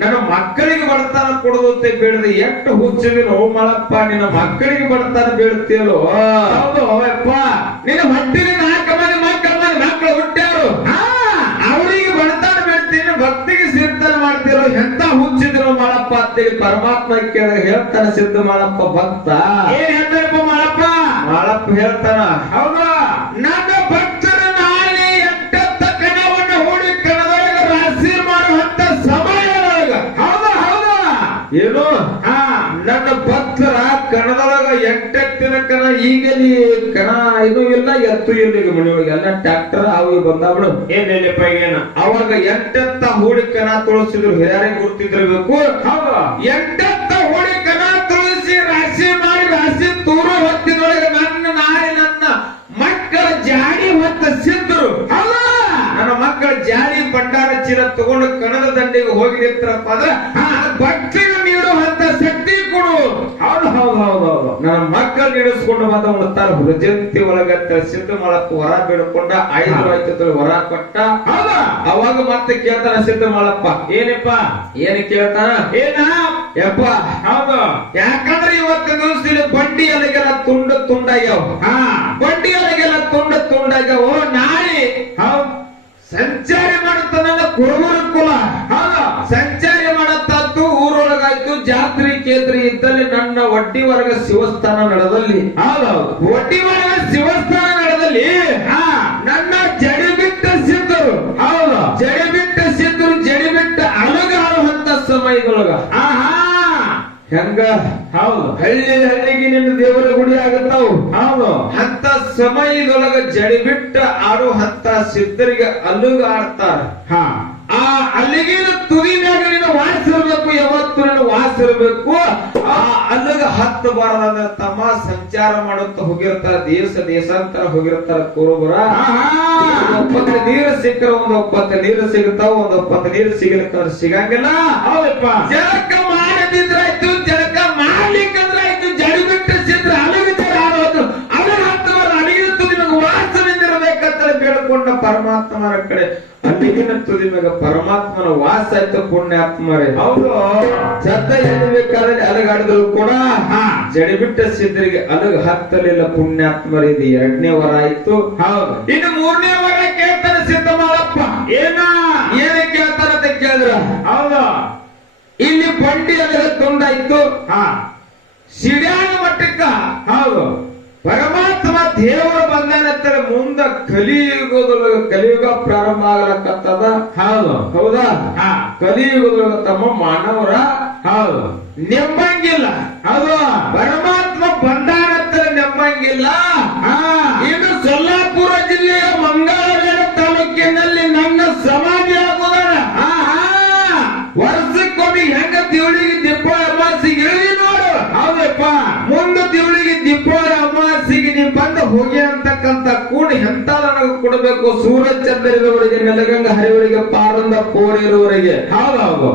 ನನ್ನ ಮಕ್ಕಳಿಗೆ ಬಡತಾನ ಕೊಡುದು ಅಂತ ಬೇಡದೆ ಎಷ್ಟು ಹುಚ್ಚಿದಿನೋ ಮಳಪ್ಪ. ನಿನ್ನ ಮಕ್ಕಳಿಗೆ ಬಡತಾನ ಬೇಡುತ್ತೇಲೋ. ಹೌದು ಅಪ್ಪ. ನಿನ್ನ ಹೊಟ್ಟಿಗೆ 4 ಮಂದಿ ಮಕ್ಕಳು ಹುಟ್ಟ್ಯಾರು. ಅವರಿಗೆ ಬಡತಾನ ಬೇಡ್ತೀನಿ, ಭಕ್ತಿಗೆ ಸಿರ್ತಾನ ಮಾಡ್ತೀರೋ. ಎಂತ ಹುಚ್ಚಿದ್ರು ಮಾಳಪ್ಪ ಅಂತೇಳಿ ಪರಮಾತ್ಮ ಕೇಳಿದಾಗ ಹೇಳ್ತಾನ ಸಿದ್ಧ ಮಾಳಪ್ಪ ಭಕ್ತ. ಏನ್ ಹೇಳ್ತಾರಪ್ಪ ಮಾಳಪ್ಪ? ಮಾಳಪ್ಪ ಹೇಳ್ತಾನ, ಹೌದಾ, ನನ್ನ ಭಕ್ತರ ನಾಳೆ ಎಂಟತ್ತ ಕಣವನ್ನು ಹೂಡಿ ಕಣದೊಳಗ ರಾಶಿ ಮಾಡುವಂತ ಸಮಯದೊಳಗ. ಹೌದಾ ಹೌದಾ, ಏನು ಹಾ, ನನ್ನ ಭಕ್ತರ ಕಣದೊಳಗ ಎಂಟೆತ್ತಿನ ಕಣ ಈಗಲಿ ಕಣ ಇನ್ನೂ ಇಲ್ಲ, ಎತ್ತು ಇಲ್ಲ. ಈಗ ಮನೆಯೊಳಗೆ ಎಲ್ಲ ಟ್ರ್ಯಾಕ್ಟರ್ ಅವು ಬಂದಾಬಿಡು. ಏನಿಲ್ಲಪ್ಪ ಏನ? ಅವಾಗ ಎಂಟೆತ್ತ ಹೂಡಿ ಕಣ ತುಳಿಸಿದ್ರು, ಹಿರಿಯರಿಗೆ ಗುರ್ತಿದ್ರಬೇಕು. ಹೌದಾ, ಎಂಟೆತ್ತ ಹೂಡಿ ಕಣ ತುಳಿಸಿ ರಾಶಿ ಮಾಡಿ ರಾಶಿ ತೂರು ಹೊತ್ತಿನೊಳಗೆ ನನ್ನ ನಾಳೆ ನನ್ನ ಮಕ್ಕಳ ಜಾಡಿ ಹೊತ್ತ ಸಿದ್ಧರು. ಹೌದಾ, ನನ್ನ ಮಕ್ಕಳ ಜಾಡಿ ಭಂಡಾರ ಚೀಲ ತಗೊಂಡು ಕಣದ ದಂಡೆಗೆ ಹೋಗಿ ನಿಂತ್ರಪ್ಪ ಅಂದ್ರೆ ಭಕ್ತಿಗೆ ನೀಡುವಂತ ಶಕ್ತಿ ಕೊಡು. ಹೌದು ಹೌದು ಹೌದು ಹೌದು. ನನ್ನ ಮಕ್ಕಳು ನಡೆಸ್ಕೊಂಡು ಬಂದ ಉಣ್ತಾರ ಹುಲಜಂತಿ ಒಳಗ ಸಿದ್ಧ ಮಾಳಪ್ಪ ವರ ಬೇಡ್ಕೊಂಡ 5 ಆಯ್ತು ವರ ಕೊಟ್ಟ. ಹೌದಾ, ಅವಾಗ ಮತ್ತೆ ಕೇಳ್ತಾನ ಸಿದ್ಧ ಮಾಳಪ್ಪ, ಏನಪ್ಪ? ಏನ್ ಕೇಳ್ತಾನ? ಏನ? ಯಪ್ಪ, ಹೌದು, ಯಾಕಂದ್ರೆ ಇವತ್ತು ದಿವಸದಲ್ಲಿ ಬಂಡಿ ಅಲೆಗೆಲ್ಲ ತುಂಡಾಗ್ಯಾವ. ಹಾ, ಬಂಡಿ ಅಲೆಗೆಲ್ಲ ತುಂಡಾಗ್ಯಾವ. ನಾಳೆ ಹೌದು, ಸಂಚಾರಿ ಮಾಡುತ್ತ ನನ್ನ ಕುರುಬರ ಕುಲ. ಹೌದು, ಸಂಚಾರಿ ಮಾಡತ್ತಾತು ಊರೊಳಗಾಯ್ತು. ಜಾತ್ರೆ ಕೇತ್ರಿ ಇದ್ದಲ್ಲಿ ನನ್ನ ಒಡ್ಡಿವರ್ಗ ಶಿವಸ್ಥಾನ ನಡೆದಲ್ಲಿ. ಹೌದು ಹೌದು, ಒಡ್ಡಿವರ್ಗ ಶಿವಸ್ಥಾನ ನಡೆದಲ್ಲಿ ಹಾ, ನನ್ನ ಜಡಿಬಿಟ್ಟ ಸಿದ್ಧರು. ಹೌದು, ಜಡಿಬಿಟ್ಟ ಸಿದ್ಧರು ಜಡಿಬಿಟ್ಟ ಅಲಗಾಡುವಂತ ಸಮಯದೊಳಗ ಆಹಾ, ಹೆಂಗ ಹೌದು, ಹಳ್ಳಿಗೆ ನಿನ್ನ ದೇವರ ಗುಡಿ ಆಗತ್ತಾವು. ಹೌದು, ಅಂತ ಸಮಯದೊಳಗ ಜಡಿಬಿಟ್ಟ ಆಡುವಂತ ಸಿದ್ಧರಿಗೆ ಅಲುಗಾಡ್ತಾರ. ಹಾ, ಆ ಅಲ್ಲಿಗಿನ ತುದಿನಾಗ ನೀನು ವಾಸಿರ್ಬೇಕು, ಯಾವತ್ತು ನೀನು ವಾಸಿರ್ಬೇಕು. ಆ ಅಲ್ಲಿಗ ಹತ್ತು ಬಾರದಂದ್ರೆ ತಮ್ಮ ಸಂಚಾರ ಮಾಡುತ್ತ ಹೋಗಿರ್ತಾರ, ದೇಶಾಂತರ ಹೋಗಿರ್ತಾರ ಕುರುಬರ. ಆಹಾ, ಒಪ್ಪತ್ತು ನೀರು ಸಿಕ್ಕರ ಒಂದು ಒಪ್ಪತ್ತು ನೀರು ಸಿಗುತ್ತಾವ, ಒಂದು ಒಪ್ಪತ್ತು ನೀರು ಸಿಗಲಿಕ್ಕ ಸಿಗಂಗಿಲ್ಲ. ಹೌದಪ್ಪ, ಜಳಕ ಮಾಡದಿದ್ರಾಯ್ತು, ಜಳಕ ಮಾಡ್ಲಿಕ್ಕಂದ್ರಾಯ್ತು. ಜಡಿಬಿಟ್ಟ ಸಿದ್ರ ಅಲುಗಿದ್ರೆ ಆಡೋದು ಅಲ್ಲಿಗೆ ಹತ್ತು ಬಾರ ಅಲ್ಲಿಗಿನ ತುದಿ ಮ್ಯಾಗ ವಾಸವಿಂದಿರ್ಬೇಕಂತ ಬೇಡ್ಕೊಂಡ ಪರಮಾತ್ಮನ ಕಡೆ. ಅಲ್ಲಿಗಿನ ತುದಿ ಮ್ಯಾಗ ಪರಮಾತ್ಮನ ವಾಸ ಆಯ್ತು. ಪುಣ್ಯಾತ್ಮರೇ, ಹೌದು, ಸತ್ತ ಎನ್ನಬೇಕಾದ್ರೆ ಅಲಗಾಡಿದ್ರು ಕೂಡ ಜಡಿಬಿಟ್ಟ ಸಿದ್ಧರಿಗೆ ಅಲಗ ಹತ್ತಲಿಲ್ಲ. ಪುಣ್ಯಾತ್ಮರೇ, ಇದು 2ನೇ ವರ ಆಯ್ತು. ಹೌದು, ಇನ್ನು 3ನೇ ವರ ಕೇಳ್ತಾನೆ ಸಿದ್ಧ ಮಾಳಪ್ಪ. ಏನ? ಏನೇ ಕೇಳ್ತಾರಂತ ಕೇಳಿದ್ರ, ಹೌದು, ಇಲ್ಲಿ ಬಂಡಿ ಅಲಗ ತುಂಡಾಯ್ತು. ಹಾ, ಸಿಡ್ಯಾನ ಮಟ್ಟಕ್ಕ ಹೌದು, ಪರಮಾತ್ಮ ದೇವರು ಬಂದಾನಂತರ ಮುಂದ ಕಲಿಯುಗ ಪ್ರಾರಂಭ ಆಗಲಕ್ಕತ್ತದ. ಹೌದು, ಹೌದಾ? ಹಾ, ಕಲಿಯುಗದೊಳಗ ತಮ್ಮ ಮಾನವರ ಹೌದು, ನೆಮ್ಮಂಗಿಲ್ಲ. ಹೌದು, ಪರಮಾತ್ಮ ಬಂದಾನಂತರ ನೆಮ್ಮಂಗಿಲ್ಲ. ಹಾ, ಇನ್ನು ಸೊಲ್ಲಾಪುರ ಜಿಲ್ಲೆಯ ಮಂಗಳವೇರ ತಾಲೂಕಿನಲ್ಲಿ ನನ್ನ ಸಮಾಧಿ ಆಗುವುದರ ವರ್ಷಕ್ಕೊಮ್ಮೆ ಹೆಂಗ ದೇವಳಿಗೆ ದೀಪಾವಳಿ ಅಮಾವಾಸ್ಯೆಗೆ ಇಳಿ ನೋಡು. ಹೌದಪ್ಪ, ಮುಂದ ದೇವಳಿಗೆ ದೀಪಾವಳಿ ಅಮಾವಾಸ್ಯೆಗೆ ನೀ ಬಂದ ಹೋಗಿ ಅಂತಕ್ಕಂತ ಕೂಡ ಎಂತ ನನಗೆ ಕೊಡಬೇಕು. ಸೂರಜ್ ಚಂದ್ರವರಿಗೆ, ನೆಲಗಂಗ ಹರಿವರಿಗೆ, ಪಾರಂದ ಪೋರಿರುವವರಿಗೆ ಹೌದು ಹೌದು,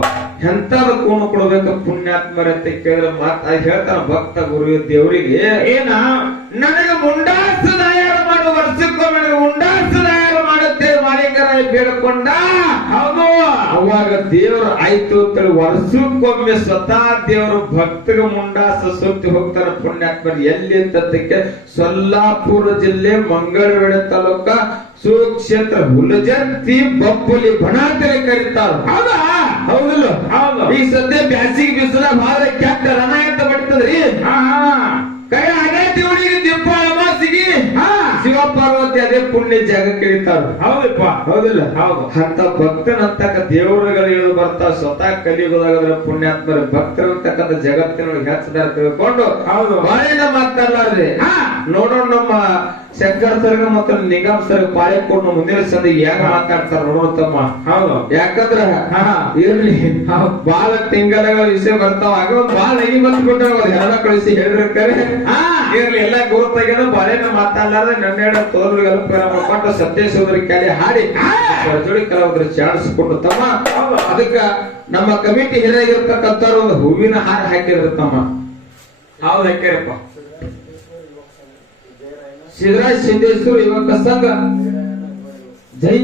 ಎಂತಾದ ಕೂಣ ಕೊಡಬೇಕು ಪುಣ್ಯಾತ್ಮರ ಅಂತ ಕೇಳಿದ್ರೆ ಮಾತಾ ಹೇಳ್ತಾನ ಭಕ್ತ ಗುರು ದೇವರಿಗೆ. ಏನ? ನನಗೆ ಮುಂಡಾಸ ತಯಾರ ಮಾಡುವ ವರ್ಷಕ್ಕೊಮ್ಮೆ ನನಗೆ ಮುಂಡಾಸ ತಯಾರ ಮಾಡುತ್ತೆ ಮಾಲೀಕರ ಬೇಡ್ಕೊಂಡ. ಹೌದು, ಅವಾಗ ದೇವರು ಆಯ್ತು ಅಂತೇಳಿ ವರ್ಷಕ್ಕೊಮ್ಮೆ ಸ್ವತಃ ದೇವರು ಭಕ್ತಗ ಮುಂಡಾಸ ಸುತ್ತಿ ಹೋಗ್ತಾರ. ಪುಣ್ಯಾತ್ಮರ ಎಲ್ಲಿ ಅಂತಕ್ಕೆ ಸೊಲ್ಲಾಪುರ ಜಿಲ್ಲೆ ಮಂಗಳವೇಡ ತಾಲೂಕ ಸುಕ್ಷೇತ್ರ ಹುಲಜಂತಿ ಬಪ್ಪಲಿ ಬಣಾಂತರ ಕರೀತಾರ. ಹೌದಾ? ಹೌದಿಲ್ಲ? ಹೌದು, ಈ ಸದ್ಯ ಬ್ಯಾಸಿಗೆ ಬಿಸಿಲ ಭಾಳ ಕೆಟ್ಟ ರಣ ಅಂತ ಬರ್ತದ್ರಿ. ಕೈ ಅದೇ ದೇವಳಿಗೆ ದೀಪಾವಳಿ ಅಮಾವಾಸ್ಯೆಗೆ ಶಿವ ಪಾರ್ವತಿ ಅದೇ ಪುಣ್ಯ ಜಾಗ ಕರೀತಾರ. ಹೌದಪ್ಪ, ಹೌದಿಲ್ಲ? ಹೌದು, ಅಂತ ಭಕ್ತನಂತಕ್ಕ ದೇವರುಗಳು ಇಳಿದು ಬರ್ತಾವ. ಸ್ವತಃ ಕಲಿಯುಗದಾಗದ್ರ ಪುಣ್ಯಾತ್ಮರ ಭಕ್ತರಂತಕ್ಕಂಥ ಜಗತ್ತಿನೊಳಗೆ ಹೆಚ್ಚದಾರ ತಿಳ್ಕೊಂಡು ಹೌದು, ಬಾಳಿನ ಮಾತಾಡ್ಲಾರ್ರಿ ನೋಡೋಣ. ನಮ್ಮ ಶಂಕರ್ ಸರ್ಗ ಮತ್ತು ನಿಗಮ್ ಸರ್ ಪಾಳೆ ಕೊಟ್ಟು ಮುಂದಿನ ಸಂದಿಗೆ ಯಾಕ ಮಾತಾಡ್ತಾರ ನೋಡ್ತಮ್ಮ. ಹೌದು, ಯಾಕಂದ್ರ ಇರ್ಲಿ ಬಾಳ ತಿಂಗಳ ವಿಷಯ ಬರ್ತಾವ. ಆಗ ಒಂದ್ ಬಾಳ ನಗಿ ಬಂದ್ಬಿಟ್ಟಾಗ ಹೆಣ ಕಳಿಸಿ ಹೇಳಿರ್ತಾರೆ. ಇರ್ಲಿ ಎಲ್ಲ ಗುರುತಾಗ್ಯದ ಬಾಳೆನ ಮಾತಾಡ್ಲಾರ್ದ ನನ್ನೆರಡ ತೋರ್ಗಳಿಗೆಲ್ಲ ಮಾಡ್ಕೊಂಡು ಸತ್ಯೇಶ್ವರ ಕ್ಯಾಲಿ ಹಾಡಿ ಜೋಡಿ ಕೆಲವೊಂದ್ರ ಚಾಡಿಸ್ಕೊಂಡು ತಮ್ಮ. ಅದಕ್ಕ ನಮ್ಮ ಕಮಿಟಿ ಹಿರಿಯಾಗಿರ್ತಕ್ಕಂಥವ್ರು ಒಂದು ಹೂವಿನ ಹಾರ ಹಾಕಿರ್ತಮ್ಮ. ಹೌದು, ಹಾಕ್ಯಾರಪ್ಪ. ಸಿದ್ದರಾಜ ಸಿದ್ದೇಶ್ವರ ಯುವಕ ಸಂಘ ಜೈ